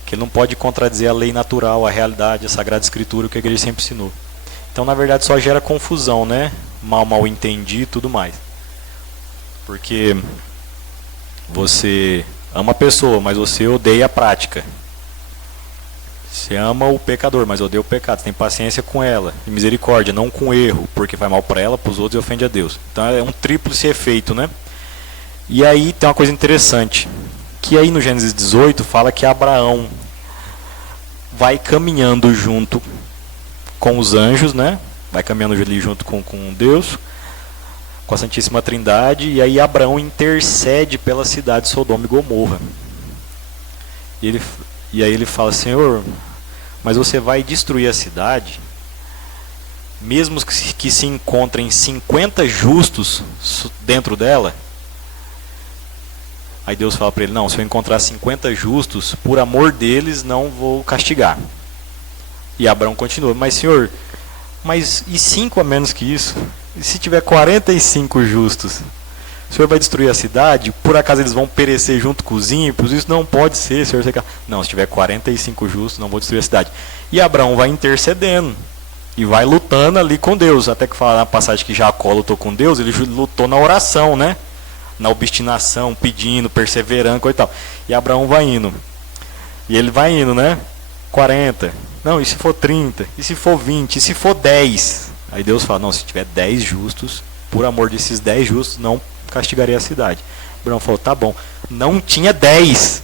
Que ele não pode contradizer a lei natural, a realidade, a Sagrada Escritura, o que a igreja sempre ensinou. Então, na verdade, só gera confusão, né? Mal entendi e tudo mais. Porque você ama a pessoa, mas você odeia a prática. Você ama o pecador, mas odeia o pecado. Você tem paciência com ela, e misericórdia, não com erro, porque faz mal para ela, para os outros e ofende a Deus. Então é um tríplice efeito, né? E aí tem uma coisa interessante, que aí no Gênesis 18 fala que Abraão vai caminhando junto com os anjos, né? Vai caminhando ali junto com Deus, com a Santíssima Trindade, e aí Abraão intercede pela cidade de Sodoma e Gomorra. E aí ele fala: Senhor, mas você vai destruir a cidade, mesmo que se encontrem 50 justos dentro dela. Aí Deus fala para ele, não, se eu encontrar 50 justos, por amor deles não vou castigar. E Abraão continua, mas Senhor, mas e 5 a menos que isso? E se tiver 45 justos? O Senhor vai destruir a cidade? Por acaso eles vão perecer junto com os ímpios? Isso não pode ser, Senhor. Não, se tiver 45 justos, não vou destruir a cidade. E Abraão vai intercedendo. E vai lutando ali com Deus. Até que fala na passagem que Jacó lutou com Deus, ele lutou na oração, né? Na obstinação, pedindo, perseverando e tal. E Abraão vai indo. E ele vai indo, né? 40. Não, e se for 30? E se for 20? E se for 10? Aí Deus fala, não, se tiver 10 justos, por amor desses 10 justos, não castigarei a cidade. Abraão falou, tá bom. Não tinha 10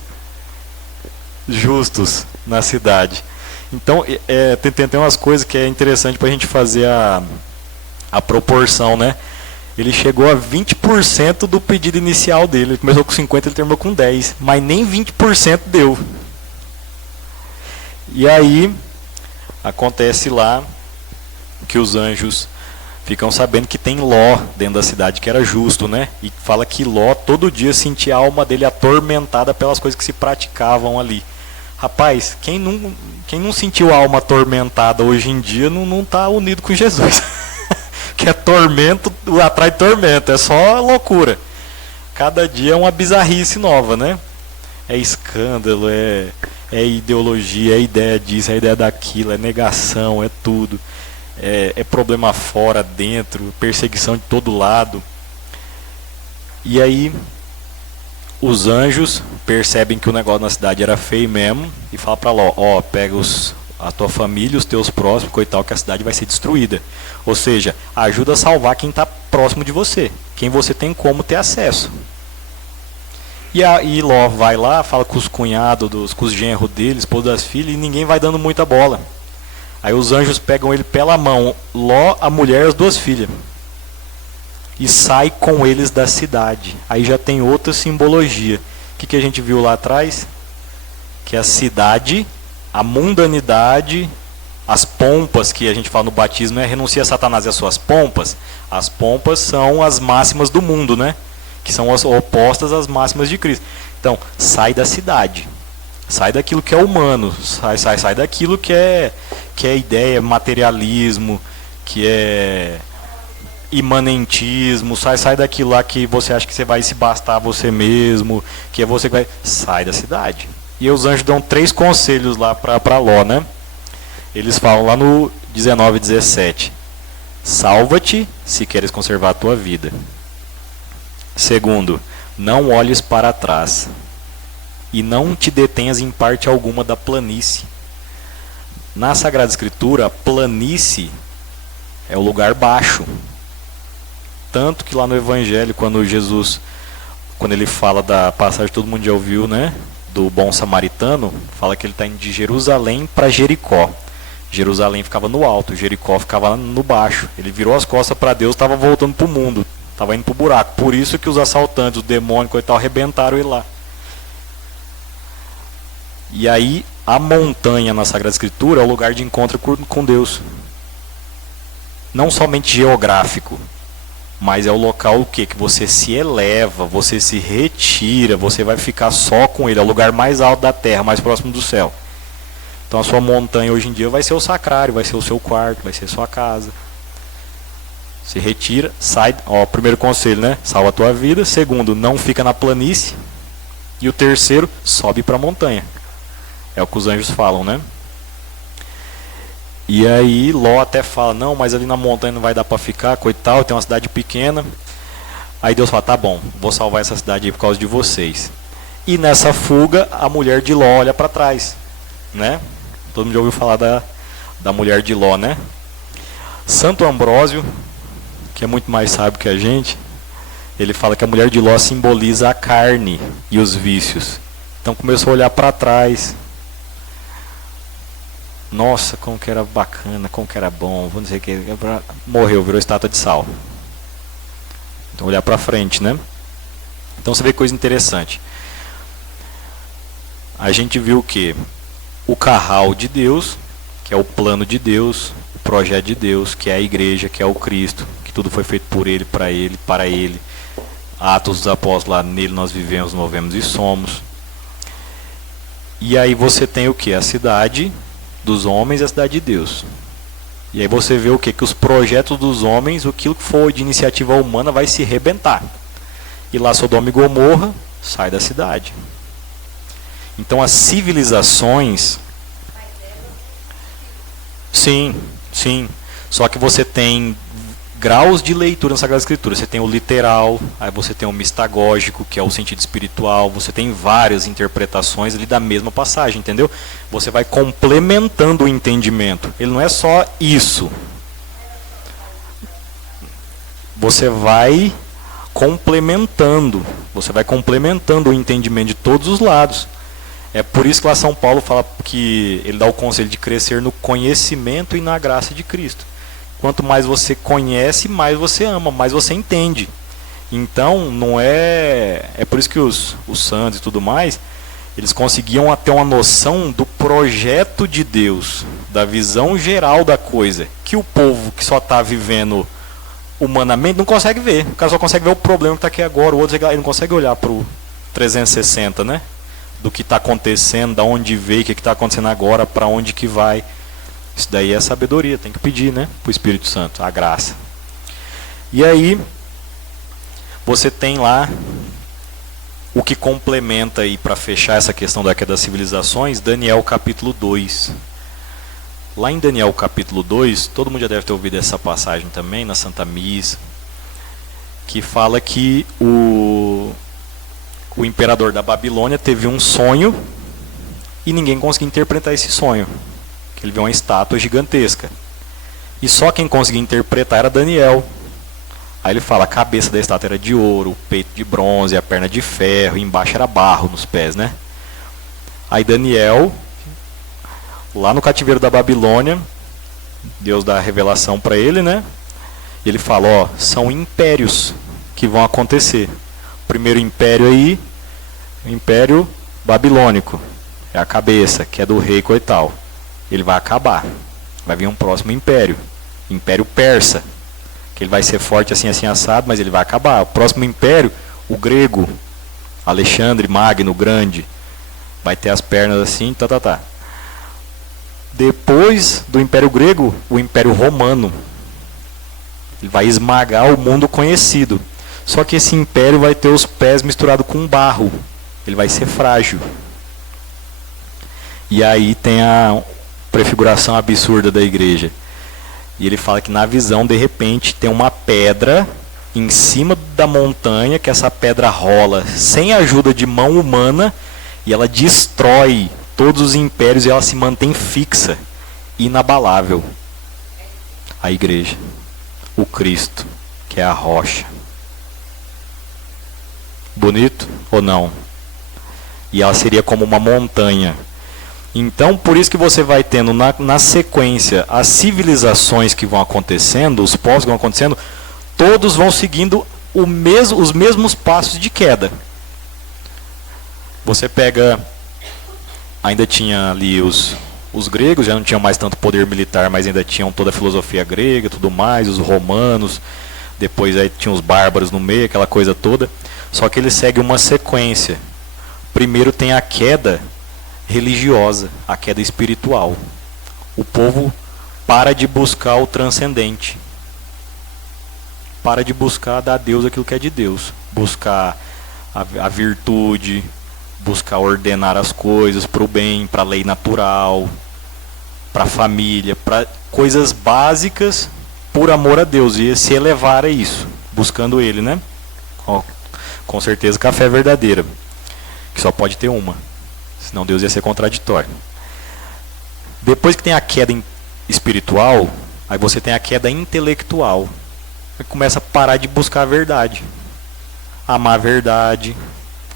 justos na cidade. Então, tem umas coisas que é interessante para a gente fazer a proporção, né? Ele chegou a 20% do pedido inicial dele. Ele começou com 50, ele terminou com 10. Mas nem 20% deu. E aí, acontece lá que os anjos ficam sabendo que tem Ló dentro da cidade, que era justo, né? E fala que Ló todo dia sentia a alma dele atormentada pelas coisas que se praticavam ali. Rapaz, quem não sentiu a alma atormentada hoje em dia não está unido com Jesus. Que é tormento, atrai tormento, é só loucura. Cada dia é uma bizarrice nova, né? É escândalo, é ideologia, é ideia disso, é ideia daquilo, é negação, é tudo. É problema fora, dentro, perseguição de todo lado. E aí os anjos percebem que o negócio na cidade era feio mesmo e falam para Ló, pega a tua família, os teus próximos, coitado, que a cidade vai ser destruída. Ou seja, ajuda a salvar quem está próximo de você, quem você tem como ter acesso. E Ló vai lá, fala com os cunhados, com os genros dele, esposa das filhas, e ninguém vai dando muita bola. Aí os anjos pegam ele pela mão, Ló, a mulher e as 2 filhas, e sai com eles da cidade. Aí já tem outra simbologia. O que a gente viu lá atrás? Que a cidade, a mundanidade, as pompas que a gente fala no batismo, renuncia a Satanás e as suas pompas. As pompas são as máximas do mundo, né? Que são as opostas às máximas de Cristo. Então, sai da cidade. Sai daquilo que é humano. Sai daquilo que é ideia, materialismo, que é imanentismo. Sai daquilo lá que você acha que você vai se bastar você mesmo, que é você que vai... Sai da cidade. E os anjos dão 3 conselhos lá para Ló, né? Eles falam lá no 19 e 17. Salva-te se queres conservar a tua vida. Segundo, não olhes para trás. E não te detenhas em parte alguma da planície. Na Sagrada Escritura, a planície é o lugar baixo. Tanto que lá no Evangelho, quando Jesus, quando ele fala da passagem que todo mundo já ouviu, né? Do bom samaritano, fala que ele está indo de Jerusalém para Jericó. Jerusalém ficava no alto, Jericó ficava no baixo. Ele virou as costas para Deus, estava voltando para o mundo, estava indo para o buraco. Por isso que os assaltantes, os demônios e tal, arrebentaram ele lá. E aí, a montanha na Sagrada Escritura é o lugar de encontro com Deus. Não somente geográfico, mas é o local o quê? Que você se eleva, você se retira, você vai ficar só com ele. É o lugar mais alto da terra, mais próximo do céu. Então a sua montanha hoje em dia vai ser o sacrário, vai ser o seu quarto, vai ser a sua casa. Se retira, sai. Primeiro conselho, né? Salva a tua vida. Segundo, não fica na planície. E o terceiro, sobe para a montanha. É o que os anjos falam, né? E aí Ló até fala, não, mas ali na montanha não vai dar para ficar, coitado, tem uma cidade pequena. Aí Deus fala, tá bom, vou salvar essa cidade aí por causa de vocês. E nessa fuga, a mulher de Ló olha para trás, né? Todo mundo já ouviu falar da mulher de Ló, né? Santo Ambrósio, que é muito mais sábio que a gente, ele fala que a mulher de Ló simboliza a carne e os vícios. Então começou a olhar para trás. Nossa, como que era bacana, como que era bom, vamos dizer que morreu, virou estátua de sal. Então olhar para frente, né? Então você vê coisa interessante. A gente viu que o carral de Deus que é o plano de Deus, o projeto de Deus, que é a igreja, que é o Cristo, que tudo foi feito por Ele, para Ele, para Ele. Atos dos Apóstolos, lá nele nós vivemos, movemos e somos. E aí você tem o que? A cidade dos homens e a cidade de Deus. E aí você vê o que? Que os projetos dos homens, aquilo que for de iniciativa humana vai se rebentar. E lá Sodoma e Gomorra sai da cidade. Então as civilizações... Sim, sim. Só que você tem graus de leitura na Sagrada Escritura. Você tem o literal, aí você tem o mistagógico, que é o sentido espiritual. Você tem várias interpretações ali da mesma passagem, entendeu? Você vai complementando o entendimento. Ele não é só isso. Você vai complementando. Você vai complementando o entendimento de todos os lados. É por isso que lá São Paulo fala que ele dá o conselho de crescer no conhecimento e na graça de Cristo. Quanto mais você conhece, mais você ama, mais você entende. Então, não é... É por isso que os santos e tudo mais, eles conseguiam ter uma noção do projeto de Deus, da visão geral da coisa, que o povo que só está vivendo humanamente não consegue ver. O cara só consegue ver o problema que está aqui agora, o outro ele não consegue olhar para o 360, né? Do que está acontecendo, da onde veio, o que está acontecendo agora, para onde que vai. Isso daí é sabedoria, tem que pedir, né, para o Espírito Santo, a graça. E aí, você tem lá o que complementa aí para fechar essa questão da queda das civilizações, Daniel capítulo 2. Lá em Daniel capítulo 2, todo mundo já deve ter ouvido essa passagem também, na Santa Missa, que fala que o imperador da Babilônia teve um sonho e ninguém conseguiu interpretar esse sonho. Ele viu uma estátua gigantesca. E só quem conseguia interpretar era Daniel. Aí ele fala, a cabeça da estátua era de ouro, o peito de bronze, a perna de ferro, e embaixo era barro nos pés, né? Aí Daniel, lá no cativeiro da Babilônia, Deus dá a revelação para ele, né? E ele fala, ó, são impérios que vão acontecer. O primeiro império aí, o Império Babilônico. É a cabeça, que é do rei coital. Ele vai acabar. Vai vir um próximo império. Império Persa. Que ele vai ser forte assim, assim, assado, mas ele vai acabar. O próximo império, o grego. Alexandre Magno, grande. Vai ter as pernas assim, tá. Depois do Império Grego, o Império Romano. Ele vai esmagar o mundo conhecido. Só que esse império vai ter os pés misturados com barro. Ele vai ser frágil. E aí tem a prefiguração absurda da igreja. E ele fala que na visão, de repente, tem uma pedra em cima da montanha, que essa pedra rola sem ajuda de mão humana, e ela destrói todos os impérios e ela se mantém fixa, inabalável. A igreja, o Cristo, que é a rocha. Bonito ou não? E ela seria como uma montanha. Então, por isso que você vai tendo na sequência as civilizações que vão acontecendo, os povos que vão acontecendo, todos vão seguindo os mesmos passos de queda. Você pega, ainda tinha ali os gregos, já não tinham mais tanto poder militar, mas ainda tinham toda a filosofia grega, tudo mais, os romanos, depois aí tinha os bárbaros no meio, aquela coisa toda. Só que ele segue uma sequência. Primeiro tem a queda religiosa, a queda espiritual. O povo para de buscar o transcendente. Para de buscar dar a Deus aquilo que é de Deus. Buscar a virtude, buscar ordenar as coisas para o bem, para a lei natural, para a família, para coisas básicas por amor a Deus. E se elevar a isso, buscando Ele, né? Com certeza que a fé é verdadeira, que só pode ter uma. Senão Deus ia ser contraditório. Depois que tem a queda espiritual, aí você tem a queda intelectual. Aí começa a parar de buscar a verdade. Amar a verdade,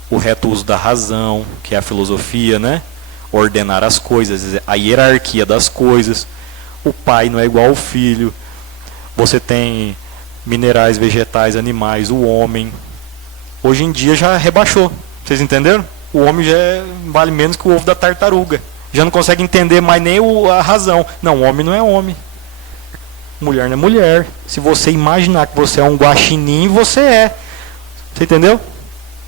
o reto uso da razão, que é a filosofia, né? Ordenar as coisas, a hierarquia das coisas. O pai não é igual ao filho. Você tem minerais, vegetais, animais, o homem. Hoje em dia já rebaixou. Vocês entenderam? O homem já vale menos que o ovo da tartaruga. Já não consegue entender mais nem a razão. Não, homem não é homem. Mulher não é mulher. Se você imaginar que você é um guaxinim, você é. Você entendeu?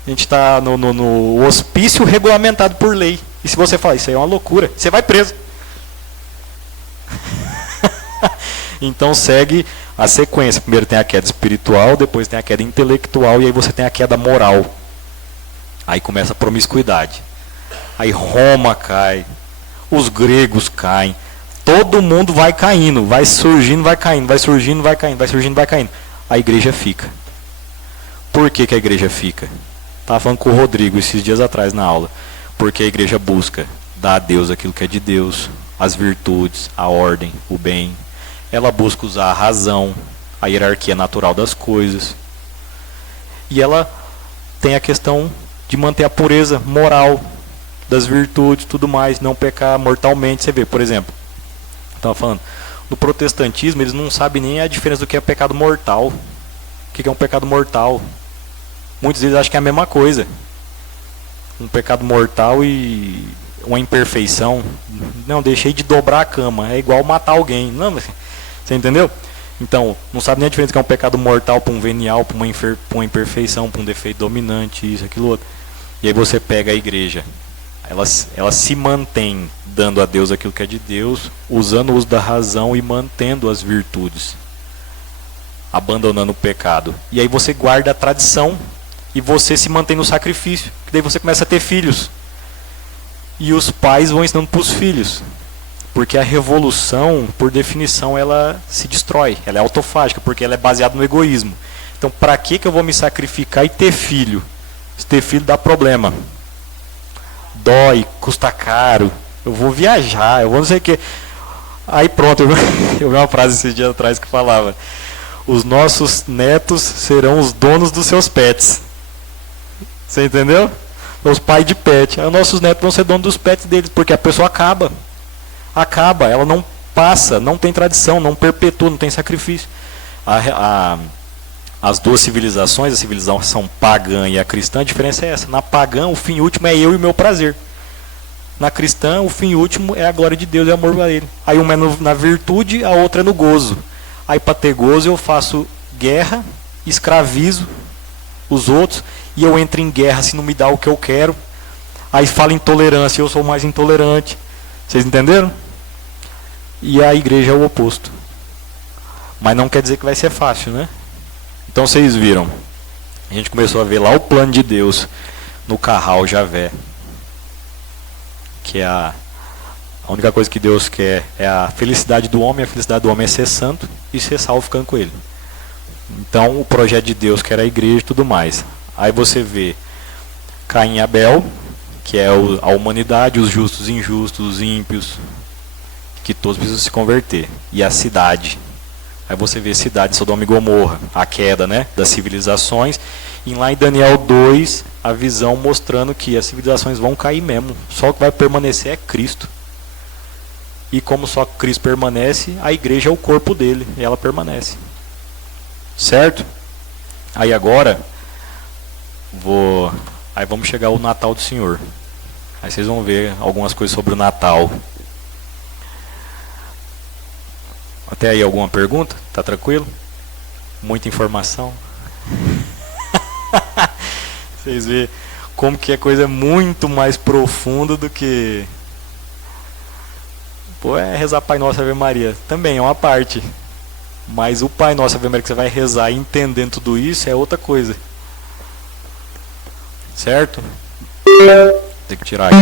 A gente está no hospício regulamentado por lei. E se você falar, isso aí é uma loucura, você vai preso. Então segue a sequência. Primeiro tem a queda espiritual, depois tem a queda intelectual e aí você tem a queda moral. Aí começa a promiscuidade. Aí Roma cai, os gregos caem, todo mundo vai caindo, vai surgindo, vai caindo, vai surgindo, vai caindo, vai surgindo, vai caindo. A igreja fica. Por que a igreja fica? Estava falando com o Rodrigo esses dias atrás na aula. Porque a igreja busca dar a Deus aquilo que é de Deus, as virtudes, a ordem, o bem. Ela busca usar a razão, a hierarquia natural das coisas. E ela tem a questão de manter a pureza moral das virtudes, tudo mais, não pecar mortalmente. Você vê, por exemplo, estava falando, no protestantismo eles não sabem nem a diferença do que é pecado mortal. O que é um pecado mortal? Muitos deles acham que é a mesma coisa. Um pecado mortal e uma imperfeição. Não, deixei de dobrar a cama. É igual matar alguém. Não, você entendeu? Então, não sabe nem a diferença que é um pecado mortal para um venial, para uma imperfeição, para um defeito dominante, isso, aquilo outro. E aí você pega a igreja. Ela se mantém dando a Deus aquilo que é de Deus, usando o uso da razão e mantendo as virtudes, abandonando o pecado. E aí você guarda a tradição e você se mantém no sacrifício, que daí você começa a ter filhos. E os pais vão ensinando para os filhos. Porque a revolução, por definição, ela se destrói, ela é autofágica, porque ela é baseada no egoísmo. Então, para que eu vou me sacrificar e ter filho? Se ter filho dá problema. Dói, custa caro, eu vou viajar, eu vou não sei o que. Aí pronto, eu vi uma frase esses dias atrás que falava: os nossos netos serão os donos dos seus pets. Você entendeu? Os pais de pet. Aí os nossos netos vão ser donos dos pets deles, porque a pessoa acaba, ela não passa, não tem tradição, não perpetua, não tem sacrifício. As duas civilizações, a civilização pagã e a cristã, a diferença é essa. Na pagã, o fim último é eu e o meu prazer. Na cristã, o fim último é a glória de Deus e o amor para Ele. Aí uma é na virtude, a outra é no gozo. Aí para ter gozo eu faço guerra, escravizo os outros, e eu entro em guerra se não me dá o que eu quero. Aí fala intolerância, eu sou mais intolerante. Vocês entenderam? E a igreja é o oposto. Mas não quer dizer que vai ser fácil, né? Então vocês viram, a gente começou a ver lá o plano de Deus no Carral Javé, que é a única coisa que Deus quer é a felicidade do homem. A felicidade do homem é ser santo e ser salvo ficando com Ele. Então o projeto de Deus que era a igreja e tudo mais. Aí você vê Caim e Abel, que é a humanidade, os justos e injustos, os ímpios, que todos precisam se converter. E a cidade. Aí você vê cidade, Sodoma e Gomorra, a queda, né, das civilizações. E lá em Daniel 2, a visão mostrando que as civilizações vão cair mesmo. Só o que vai permanecer é Cristo. E como só Cristo permanece, a igreja é o corpo dele, e ela permanece. Certo? Aí agora, aí vamos chegar ao Natal do Senhor. Aí vocês vão ver algumas coisas sobre o Natal. Até aí alguma pergunta? Tá tranquilo? Muita informação? Vocês veem como que a coisa é muito mais profunda do que... Pô, é rezar Pai Nosso Ave Maria. Também é uma parte. Mas o Pai Nosso Ave Maria que você vai rezar entendendo tudo isso é outra coisa. Certo? Tem que tirar aqui.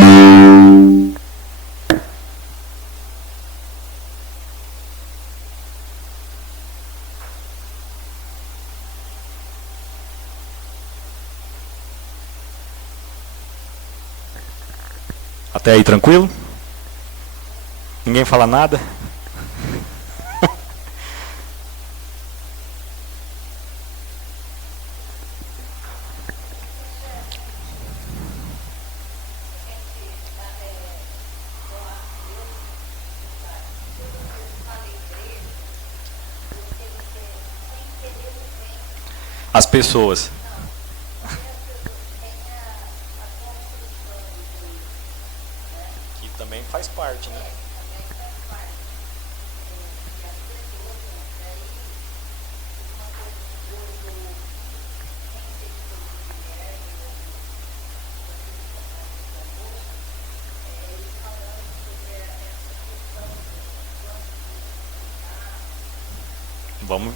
Até aí tranquilo? Ninguém fala nada? As pessoas. também faz parte, né?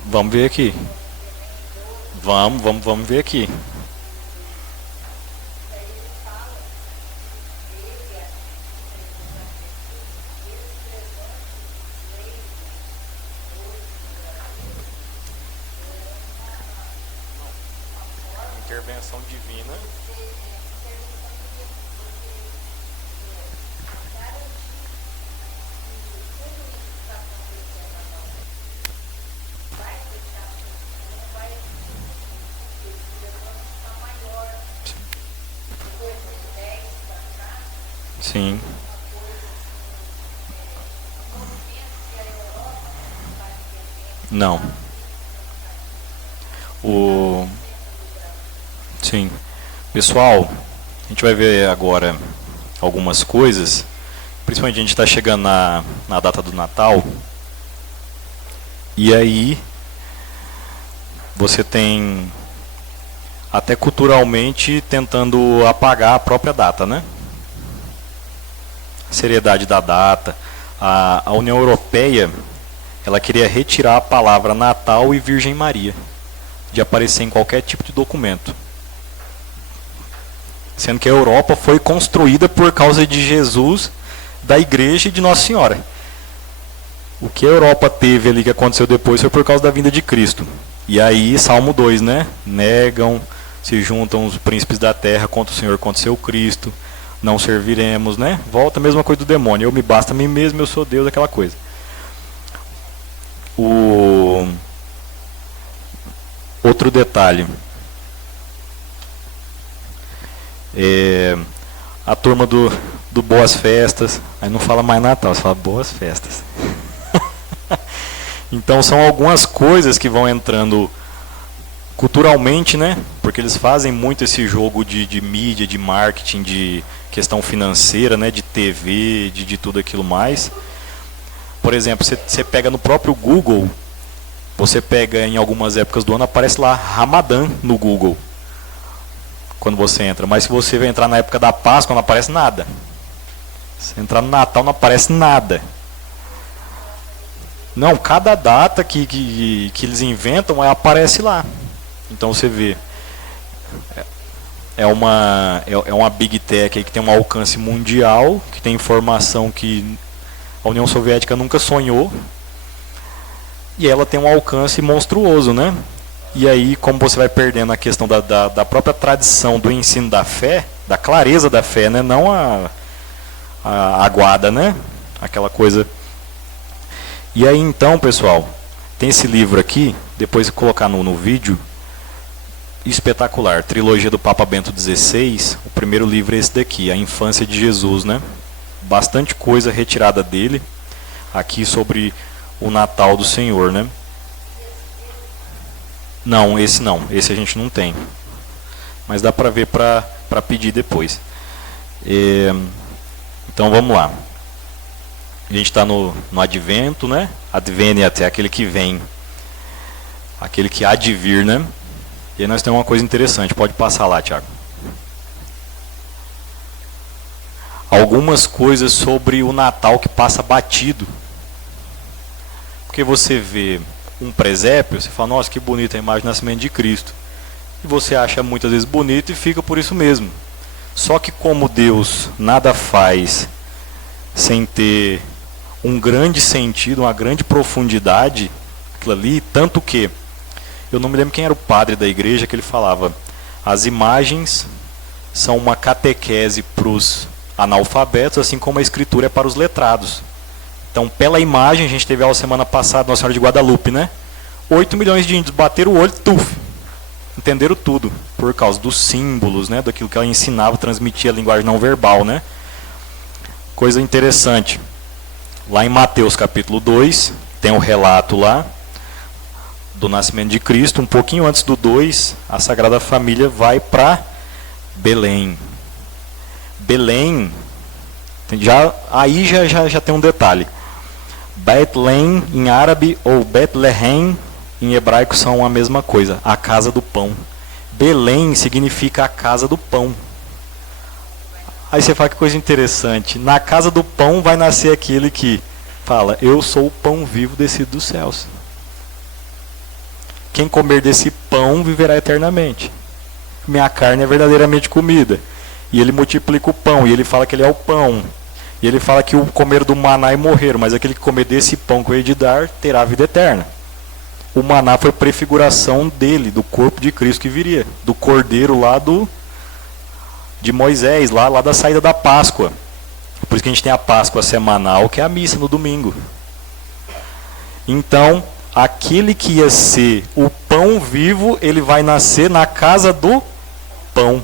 Vamos ver aqui. Vamos ver aqui. Intervenção divina. Sim. Não. Sim. Pessoal, a gente vai ver agora algumas coisas. Principalmente a gente está chegando na data do Natal. E aí você tem até culturalmente tentando apagar a própria data, né? A seriedade da data. A União Europeia, ela queria retirar a palavra Natal e Virgem Maria de aparecer em qualquer tipo de documento. Sendo que a Europa foi construída por causa de Jesus, da Igreja e de Nossa Senhora. O que a Europa teve ali que aconteceu depois foi por causa da vinda de Cristo. E aí, Salmo 2, né? Negam, se juntam os príncipes da terra contra o Senhor, contra o seu Cristo. Não serviremos, né? Volta a mesma coisa do demônio. Eu me basta a mim mesmo, eu sou Deus, aquela coisa. Outro detalhe. A turma do Boas Festas. Aí não fala mais Natal, você fala Boas Festas. Então são algumas coisas que vão entrando culturalmente, né? Porque eles fazem muito esse jogo de mídia, de marketing, de questão financeira, né? De TV, de tudo aquilo mais. Por exemplo, você pega no próprio Google, você pega em algumas épocas do ano, aparece lá Ramadã no Google, quando você entra. Mas se você vai entrar na época da Páscoa, não aparece nada. Se entrar no Natal, não aparece nada. Não, cada data que eles inventam aparece lá. Então você vê, é uma Big Tech aí que tem um alcance mundial, que tem informação que a União Soviética nunca sonhou, e ela tem um alcance monstruoso, né? E aí, como você vai perdendo a questão da própria tradição do ensino da fé, da clareza da fé, né? Não a aguada, né? Aquela coisa. E aí então, pessoal, tem esse livro aqui, depois de colocar no vídeo, espetacular, Trilogia do Papa Bento XVI. O primeiro livro é esse daqui, A Infância de Jesus, né? Bastante coisa retirada dele aqui sobre o Natal do Senhor, né? Não, esse a gente não tem, mas dá para ver para pedir depois. Então vamos lá. A gente está no Advento, né? Adveniat é aquele que vem, aquele que há de vir, né? E aí nós temos uma coisa interessante, pode passar lá, Tiago. Algumas coisas sobre o Natal que passa batido. Porque você vê um presépio, você fala, nossa, que bonita a imagem do nascimento de Cristo. E você acha muitas vezes bonito e fica por isso mesmo. Só que como Deus nada faz sem ter um grande sentido, uma grande profundidade, aquilo ali, tanto que, eu não me lembro quem era o padre da igreja que ele falava, as imagens são uma catequese para os analfabetos, assim como a escritura é para os letrados. Então, pela imagem, a gente teve a semana passada, Nossa Senhora de Guadalupe, né? 8 milhões de índios bateram o olho, entenderam tudo, por causa dos símbolos, né? Daquilo que ela ensinava, transmitia a linguagem não verbal, né? Coisa interessante. Lá em Mateus capítulo 2, tem um relato lá do nascimento de Cristo. Um pouquinho antes do 2, a Sagrada Família vai para Belém. Belém Aí já tem um detalhe. Bethlehem em árabe ou Bethlehem em hebraico são a mesma coisa, a casa do pão. Belém significa a casa do pão. Aí você fala que coisa interessante. Na casa do pão vai nascer aquele que fala: eu sou o pão vivo descido dos céus. Quem comer desse pão viverá eternamente. Minha carne é verdadeiramente comida. E ele multiplica o pão, e ele fala que ele é o pão. E ele fala que o comer do maná e morrer, mas aquele que comer desse pão que eu hei de dar, terá vida eterna. O maná foi prefiguração dele, do corpo de Cristo que viria, do cordeiro lá de Moisés, lá da saída da Páscoa. Por isso que a gente tem a Páscoa semanal, que é a missa no domingo. Então, aquele que ia ser o pão vivo, ele vai nascer na casa do pão.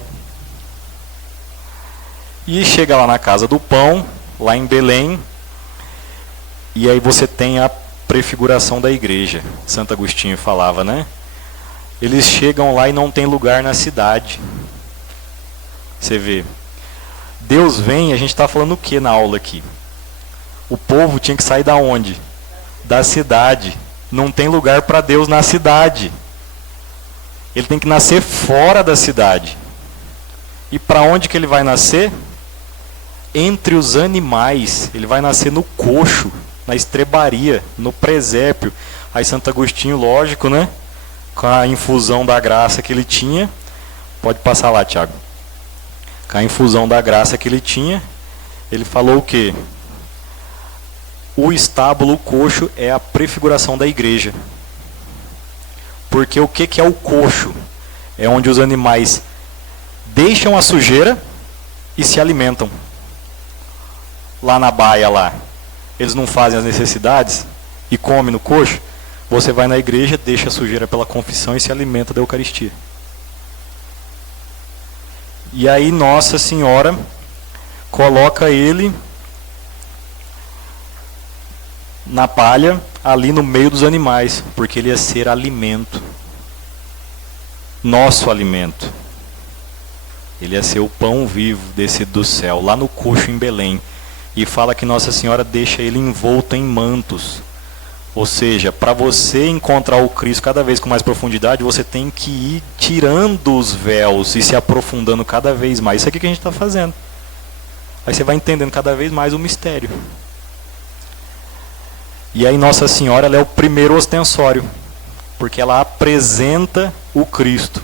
E chega lá na casa do pão, lá em Belém, e aí você tem a prefiguração da igreja. Santo Agostinho falava, né? Eles chegam lá e não tem lugar na cidade. Você vê. Deus vem, a gente está falando o que na aula aqui? O povo tinha que sair da onde? Da cidade. Não tem lugar para Deus na cidade. Ele tem que nascer fora da cidade. E para onde que ele vai nascer? Entre os animais. Ele vai nascer no coxo, na estrebaria, no presépio. Aí Santo Agostinho, lógico, né? Com a infusão da graça que ele tinha. Pode passar lá, Tiago. Com a infusão da graça que ele tinha, ele falou o quê? O estábulo, o coxo, é a prefiguração da igreja. Porque o que é o coxo? É onde os animais deixam a sujeira e se alimentam. Lá na baia, lá, eles não fazem as necessidades e comem no coxo. Você vai na igreja, deixa a sujeira pela confissão e se alimenta da Eucaristia. E aí Nossa Senhora coloca ele na palha, ali no meio dos animais, porque ele ia ser alimento. Nosso alimento. Ele ia ser o pão vivo descido do céu, lá no coxo em Belém. E fala que Nossa Senhora deixa ele envolto em mantos. Ou seja, para você encontrar o Cristo cada vez com mais profundidade, você tem que ir tirando os véus e se aprofundando cada vez mais. Isso aqui que a gente está fazendo. Aí você vai entendendo cada vez mais o mistério. E aí Nossa Senhora, ela é o primeiro ostensório, porque ela apresenta o Cristo.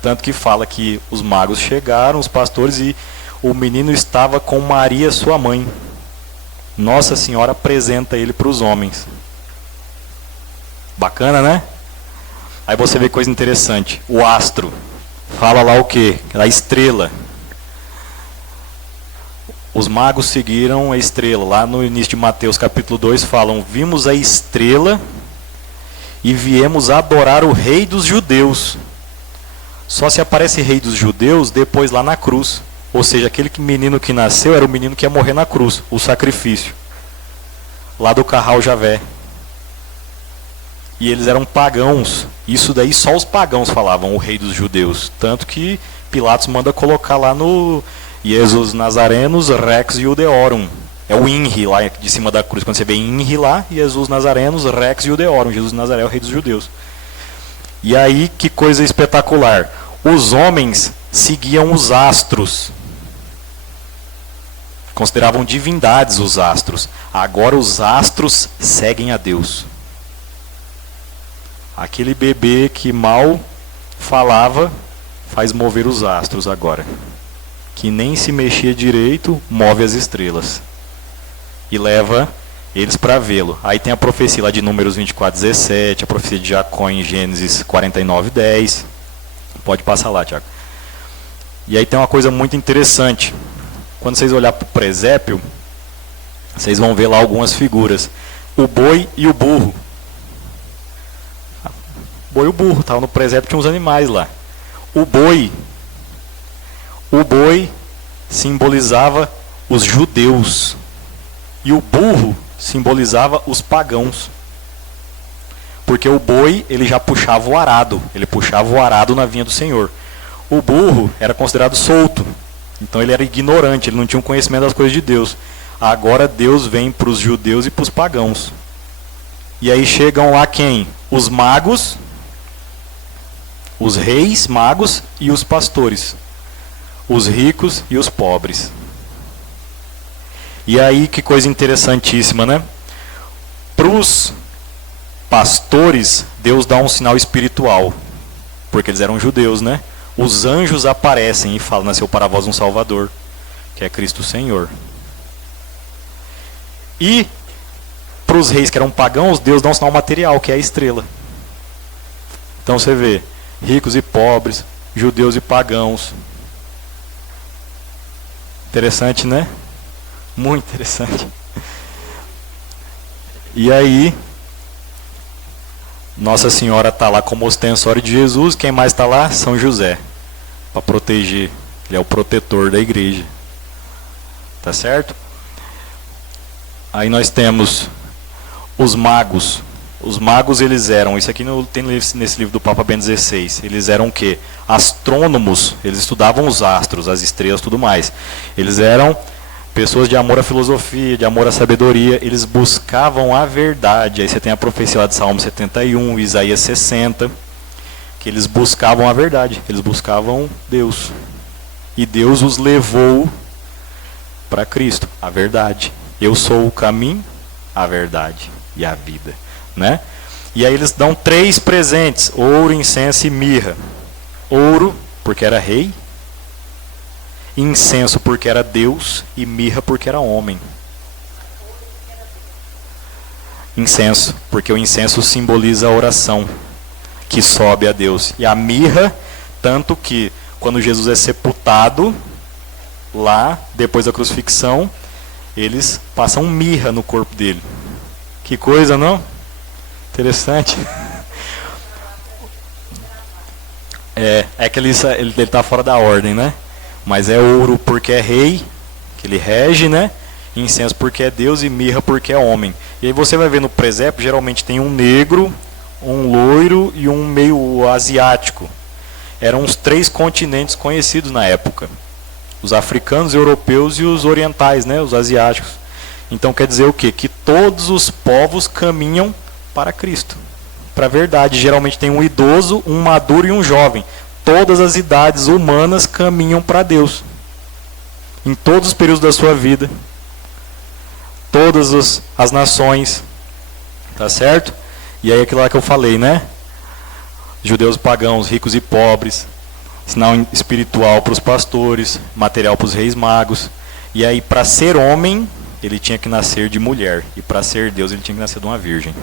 Tanto que fala que os magos chegaram, os pastores, e o menino estava com Maria, sua mãe. Nossa Senhora apresenta ele para os homens. Bacana, né? Aí você vê coisa interessante. O astro. Fala lá o quê? A estrela. Os magos seguiram a estrela. Lá no início de Mateus capítulo 2 falam: vimos a estrela e viemos adorar o rei dos judeus. Só se aparece rei dos judeus depois lá na cruz. Ou seja, aquele menino que nasceu era o menino que ia morrer na cruz. O sacrifício. Lá do Carral Javé. E eles eram pagãos. Isso daí só os pagãos falavam, o rei dos judeus. Tanto que Pilatos manda colocar lá no Jesus Nazarenos Rex Iudeorum. É o INRI lá de cima da cruz. Quando você vê INRI lá, Jesus Nazarenos Rex Iudeorum. Jesus de Nazaré é o rei dos judeus. E aí, que coisa espetacular. Os homens seguiam os astros. Consideravam divindades os astros. Agora os astros seguem a Deus. Aquele bebê que mal falava faz mover os astros agora. Que nem se mexia direito, move as estrelas. E leva eles para vê-lo. Aí tem a profecia lá de Números 24:17, a profecia de Jacó em Gênesis 49:10. Pode passar lá, Tiago. E aí tem uma coisa muito interessante. Quando vocês olharem para o presépio, vocês vão ver lá algumas figuras. O boi e o burro. O boi e o burro, estavam no presépio, tinha uns animais lá. O boi simbolizava os judeus. E o burro simbolizava os pagãos. Porque o boi, ele já puxava o arado. Ele puxava o arado na vinha do Senhor. O burro era considerado solto. Então ele era ignorante, ele não tinha um conhecimento das coisas de Deus. Agora Deus vem para os judeus e para os pagãos. E aí chegam lá quem? Os magos, os reis magos e os pastores. Os ricos e os pobres. E aí que coisa interessantíssima, né? Para os pastores, Deus dá um sinal espiritual. Porque eles eram judeus, né? Os anjos aparecem e falam: nasceu para vós um Salvador, que é Cristo Senhor. E para os reis que eram pagãos, Deus dá um sinal material, que é a estrela. Então você vê, ricos e pobres, judeus e pagãos. Interessante, né? Muito interessante. E aí, Nossa Senhora está lá como ostensório de Jesus. Quem mais está lá? São José, para proteger. Ele é o protetor da igreja. Tá certo? Aí nós temos os magos. Os magos, eles eram, isso aqui tem nesse livro do Papa Bento XVI, eles eram o quê? Astrônomos, eles estudavam os astros, as estrelas e tudo mais. Eles eram pessoas de amor à filosofia, de amor à sabedoria, eles buscavam a verdade. Aí você tem a profecia lá de Salmo 71, Isaías 60, que eles buscavam a verdade, eles buscavam Deus. E Deus os levou para Cristo, a verdade. Eu sou o caminho, a verdade e a vida. Né? E aí eles dão 3 presentes: ouro, incenso e mirra. Ouro, porque era rei. Incenso, porque era Deus. E mirra, porque era homem. Incenso, porque o incenso simboliza a oração que sobe a Deus. E a mirra, tanto que quando Jesus é sepultado, lá, depois da crucifixão, eles passam mirra no corpo dele. Que coisa, não? Interessante. É que ele está fora da ordem, né? Mas é ouro porque é rei, que ele rege, né? Incenso porque é Deus e mirra porque é homem. E aí você vai ver no presépio, geralmente tem um negro, um loiro e um meio asiático. Eram os 3 continentes conhecidos na época: os africanos, europeus e os orientais, né? Os asiáticos. Então quer dizer o quê? Que todos os povos caminham para Cristo, para a verdade. Geralmente tem um idoso, um maduro e um jovem. Todas as idades humanas caminham para Deus. Em todos os períodos da sua vida. Todas as nações. Tá certo? E aí aquilo lá que eu falei, né? Judeus e pagãos, ricos e pobres. Sinal espiritual para os pastores, material para os reis magos. E aí, para ser homem, ele tinha que nascer de mulher. E para ser Deus, ele tinha que nascer de uma virgem,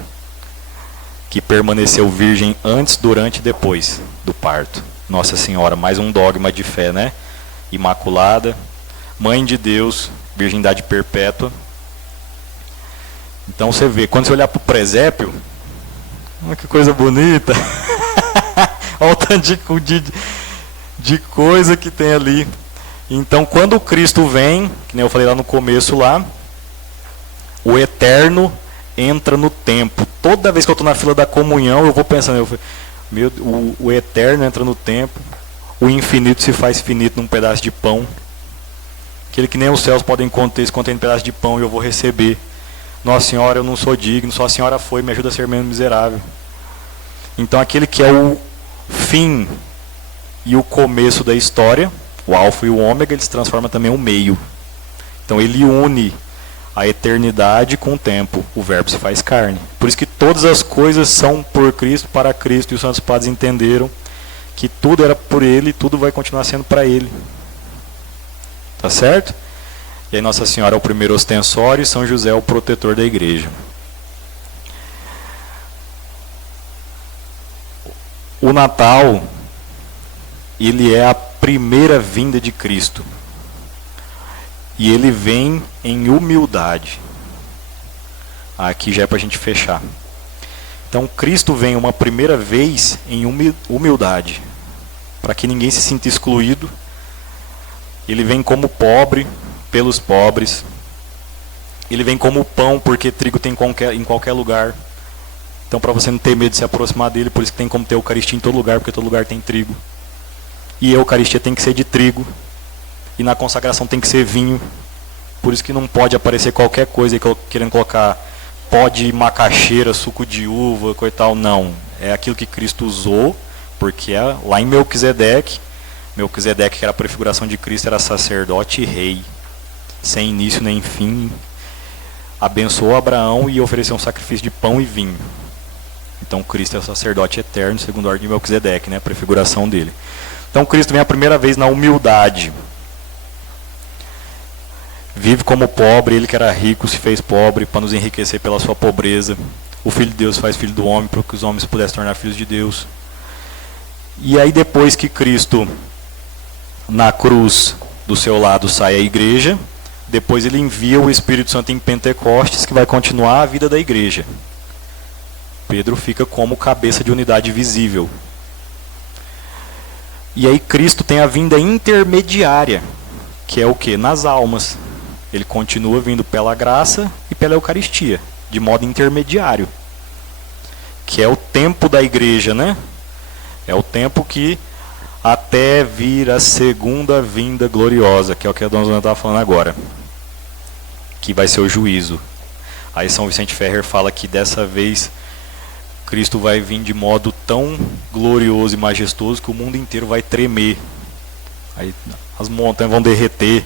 que permaneceu virgem antes, durante e depois do parto. Nossa Senhora, mais um dogma de fé, né? Imaculada, Mãe de Deus, virgindade perpétua. Então você vê, quando você olhar para o presépio, que coisa bonita. Olha o tanto de coisa que tem ali. Então quando o Cristo vem, que nem eu falei lá no começo lá, o eterno entra no tempo. Toda vez que eu estou na fila da comunhão, eu vou pensando, o eterno entra no tempo, o infinito se faz finito num pedaço de pão. Aquele que nem os céus podem conter, se contém um pedaço de pão e eu vou receber. Nossa Senhora, eu não sou digno, só a Senhora foi, me ajuda a ser menos miserável. Então aquele que é o fim e o começo da história, o alfa e o ômega, ele se transforma também em um meio. Então ele une a eternidade com o tempo. O verbo se faz carne. Por isso que todas as coisas são por Cristo, para Cristo. E os santos padres entenderam que tudo era por Ele e tudo vai continuar sendo para Ele. Tá certo? E aí Nossa Senhora é o primeiro ostensório e São José é o protetor da igreja. O Natal, ele é a primeira vinda de Cristo. E ele vem em humildade. Aqui já é para a gente fechar. Então Cristo vem uma primeira vez em humildade, para que ninguém se sinta excluído. Ele vem como pobre, pelos pobres. Ele vem como pão, porque trigo tem em qualquer lugar. Então para você não ter medo de se aproximar dele, por isso que tem como ter Eucaristia em todo lugar, porque todo lugar tem trigo. E a Eucaristia tem que ser de trigo. E na consagração tem que ser vinho. Por isso que não pode aparecer qualquer coisa aí querendo colocar pó de macaxeira, suco de uva, coisa e tal. Não. É aquilo que Cristo usou, porque lá em Melquisedeque, que era a prefiguração de Cristo, era sacerdote e rei, sem início nem fim. Abençoou Abraão e ofereceu um sacrifício de pão e vinho. Então Cristo é o sacerdote eterno, segundo a ordem de Melquisedeque, né? A prefiguração dele. Então Cristo vem a primeira vez na humildade. Vive como pobre, ele que era rico se fez pobre para nos enriquecer pela sua pobreza. O Filho de Deus faz filho do homem para que os homens pudessem tornar filhos de Deus. E aí depois que Cristo na cruz do seu lado sai a igreja, depois ele envia o Espírito Santo em Pentecostes, que vai continuar a vida da igreja. Pedro fica como cabeça de unidade visível. E aí Cristo tem a vinda intermediária, que é o quê? Nas almas. Ele continua vindo pela graça e pela Eucaristia, de modo intermediário. Que é o tempo da igreja, né? É o tempo que até vir a segunda vinda gloriosa, que é o que a dona Zona estava falando agora. Que vai ser o juízo. Aí São Vicente Ferrer fala que dessa vez Cristo vai vir de modo tão glorioso e majestoso que o mundo inteiro vai tremer. Aí as montanhas vão derreter.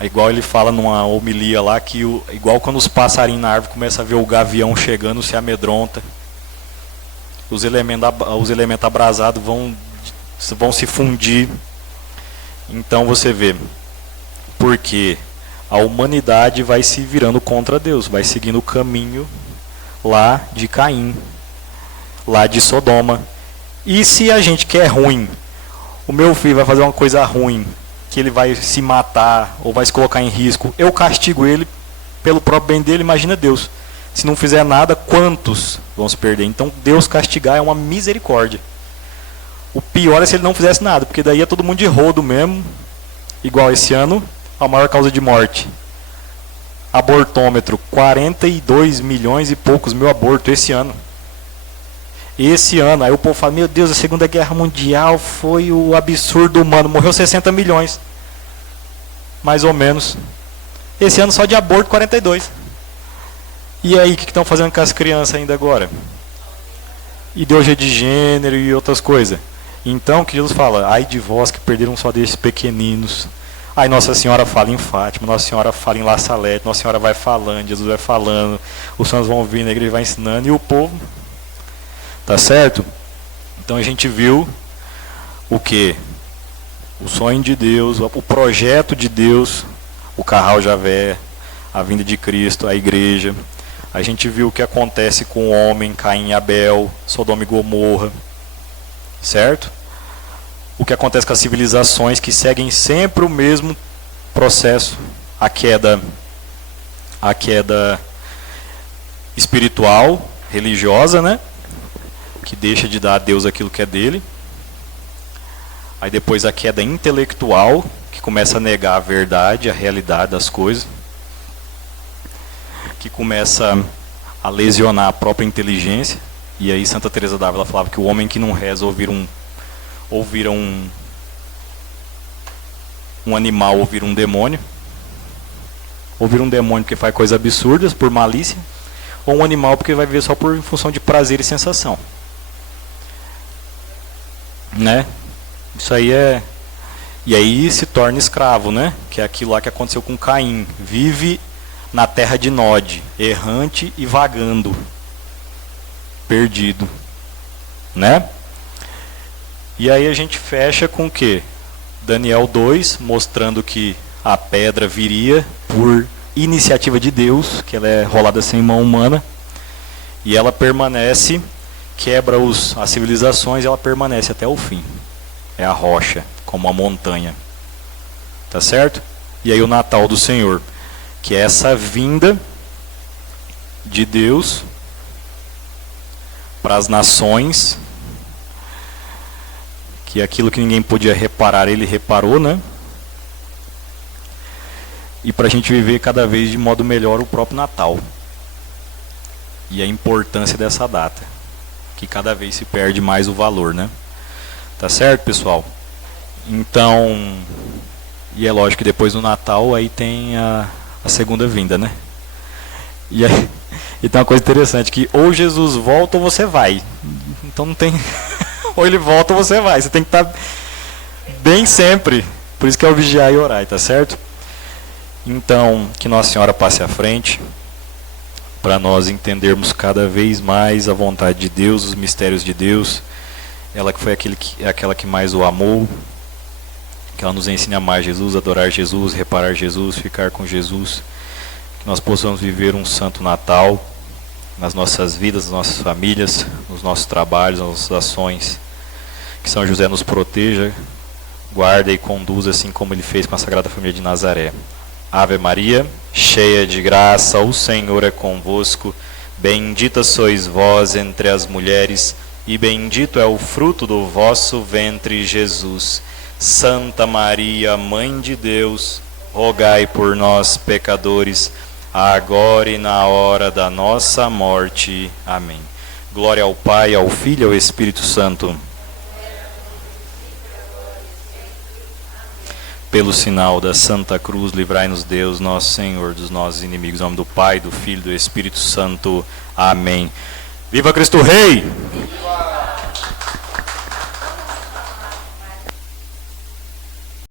É igual ele fala numa homilia lá, que igual quando os passarinhos na árvore começam a ver o gavião chegando, se amedronta. Os elementos abrasados vão se fundir. Então você vê, porque a humanidade vai se virando contra Deus, vai seguindo o caminho lá de Caim, lá de Sodoma. E se a gente quer ruim, o meu filho vai fazer uma coisa ruim, que ele vai se matar ou vai se colocar em risco, eu castigo ele pelo próprio bem dele. Imagina Deus, se não fizer nada, quantos vão se perder? Então Deus castigar é uma misericórdia. O pior é se ele não fizesse nada, porque daí é todo mundo de rodo mesmo. Igual esse ano, a maior causa de morte, abortômetro, 42 milhões e poucos mil abortos esse ano. Esse ano, aí o povo fala, meu Deus, a Segunda Guerra Mundial foi o absurdo humano, morreu 60 milhões, mais ou menos. Esse ano só de aborto, 42. E aí, o que estão fazendo com as crianças ainda agora? Ideologia de gênero e outras coisas. Então, que Jesus fala, ai de vós que perderam só desses pequeninos. Aí Nossa Senhora fala em Fátima, Nossa Senhora fala em La Salete, Nossa Senhora vai falando, Jesus vai falando, os santos vão vindo, a igreja vai ensinando, e o povo... Tá certo? Então a gente viu o que? O sonho de Deus, o projeto de Deus, o Carral Javé, a vinda de Cristo, a igreja. A gente viu o que acontece com o homem, Caim e Abel, Sodoma e Gomorra. Certo? O que acontece com as civilizações que seguem sempre o mesmo processo. A queda espiritual, religiosa, né? Que deixa de dar a Deus aquilo que é dele. Aí depois a queda intelectual, que começa a negar a verdade, a realidade das coisas, que começa a lesionar a própria inteligência. E aí Santa Teresa d'Ávila falava que o homem que não reza ouvir um animal, ouvir um demônio. Ouvir um demônio porque faz coisas absurdas por malícia, ou um animal porque vai viver só por função de prazer e sensação. Né? Isso aí é... E aí se torna escravo, né? Que é aquilo lá que aconteceu com Caim. Vive na terra de Nod, errante e vagando, perdido, né? E aí a gente fecha com o quê? Daniel 2, mostrando que a pedra viria por iniciativa de Deus, que ela é rolada sem mão humana, e ela permanece, quebra as civilizações, e ela permanece até o fim. É a rocha, como a montanha. Tá certo? E aí o Natal do Senhor, que é essa vinda de Deus para as nações, que aquilo que ninguém podia reparar, ele reparou, né? E para a gente viver cada vez de modo melhor o próprio Natal. E a importância dessa data, que cada vez se perde mais o valor, né? Tá certo, pessoal? Então, E é lógico que depois do Natal aí tem a segunda vinda, né? E aí, e tem uma coisa interessante, que ou Jesus volta ou você vai. Então não tem... ou ele volta ou você vai. Você tem que estar bem sempre. Por isso que é o vigiar e orar, tá certo? Então, que Nossa Senhora passe à frente, para nós entendermos cada vez mais a vontade de Deus, os mistérios de Deus. Ela que foi aquela que mais o amou, que ela nos ensine a amar Jesus, adorar Jesus, reparar Jesus, ficar com Jesus. Que nós possamos viver um santo Natal nas nossas vidas, nas nossas famílias, nos nossos trabalhos, nas nossas ações. Que São José nos proteja, guarda e conduza, assim como ele fez com a Sagrada Família de Nazaré. Ave Maria, cheia de graça, o Senhor é convosco. Bendita sois vós entre as mulheres, e bendito é o fruto do vosso ventre, Jesus. Santa Maria, Mãe de Deus, rogai por nós, pecadores, agora e na hora da nossa morte. Amém. Glória ao Pai, ao Filho e ao Espírito Santo. Pelo sinal da Santa Cruz, livrai-nos Deus, nosso Senhor, dos nossos inimigos. Em nome do Pai, do Filho e do Espírito Santo. Amém. Viva Cristo Rei!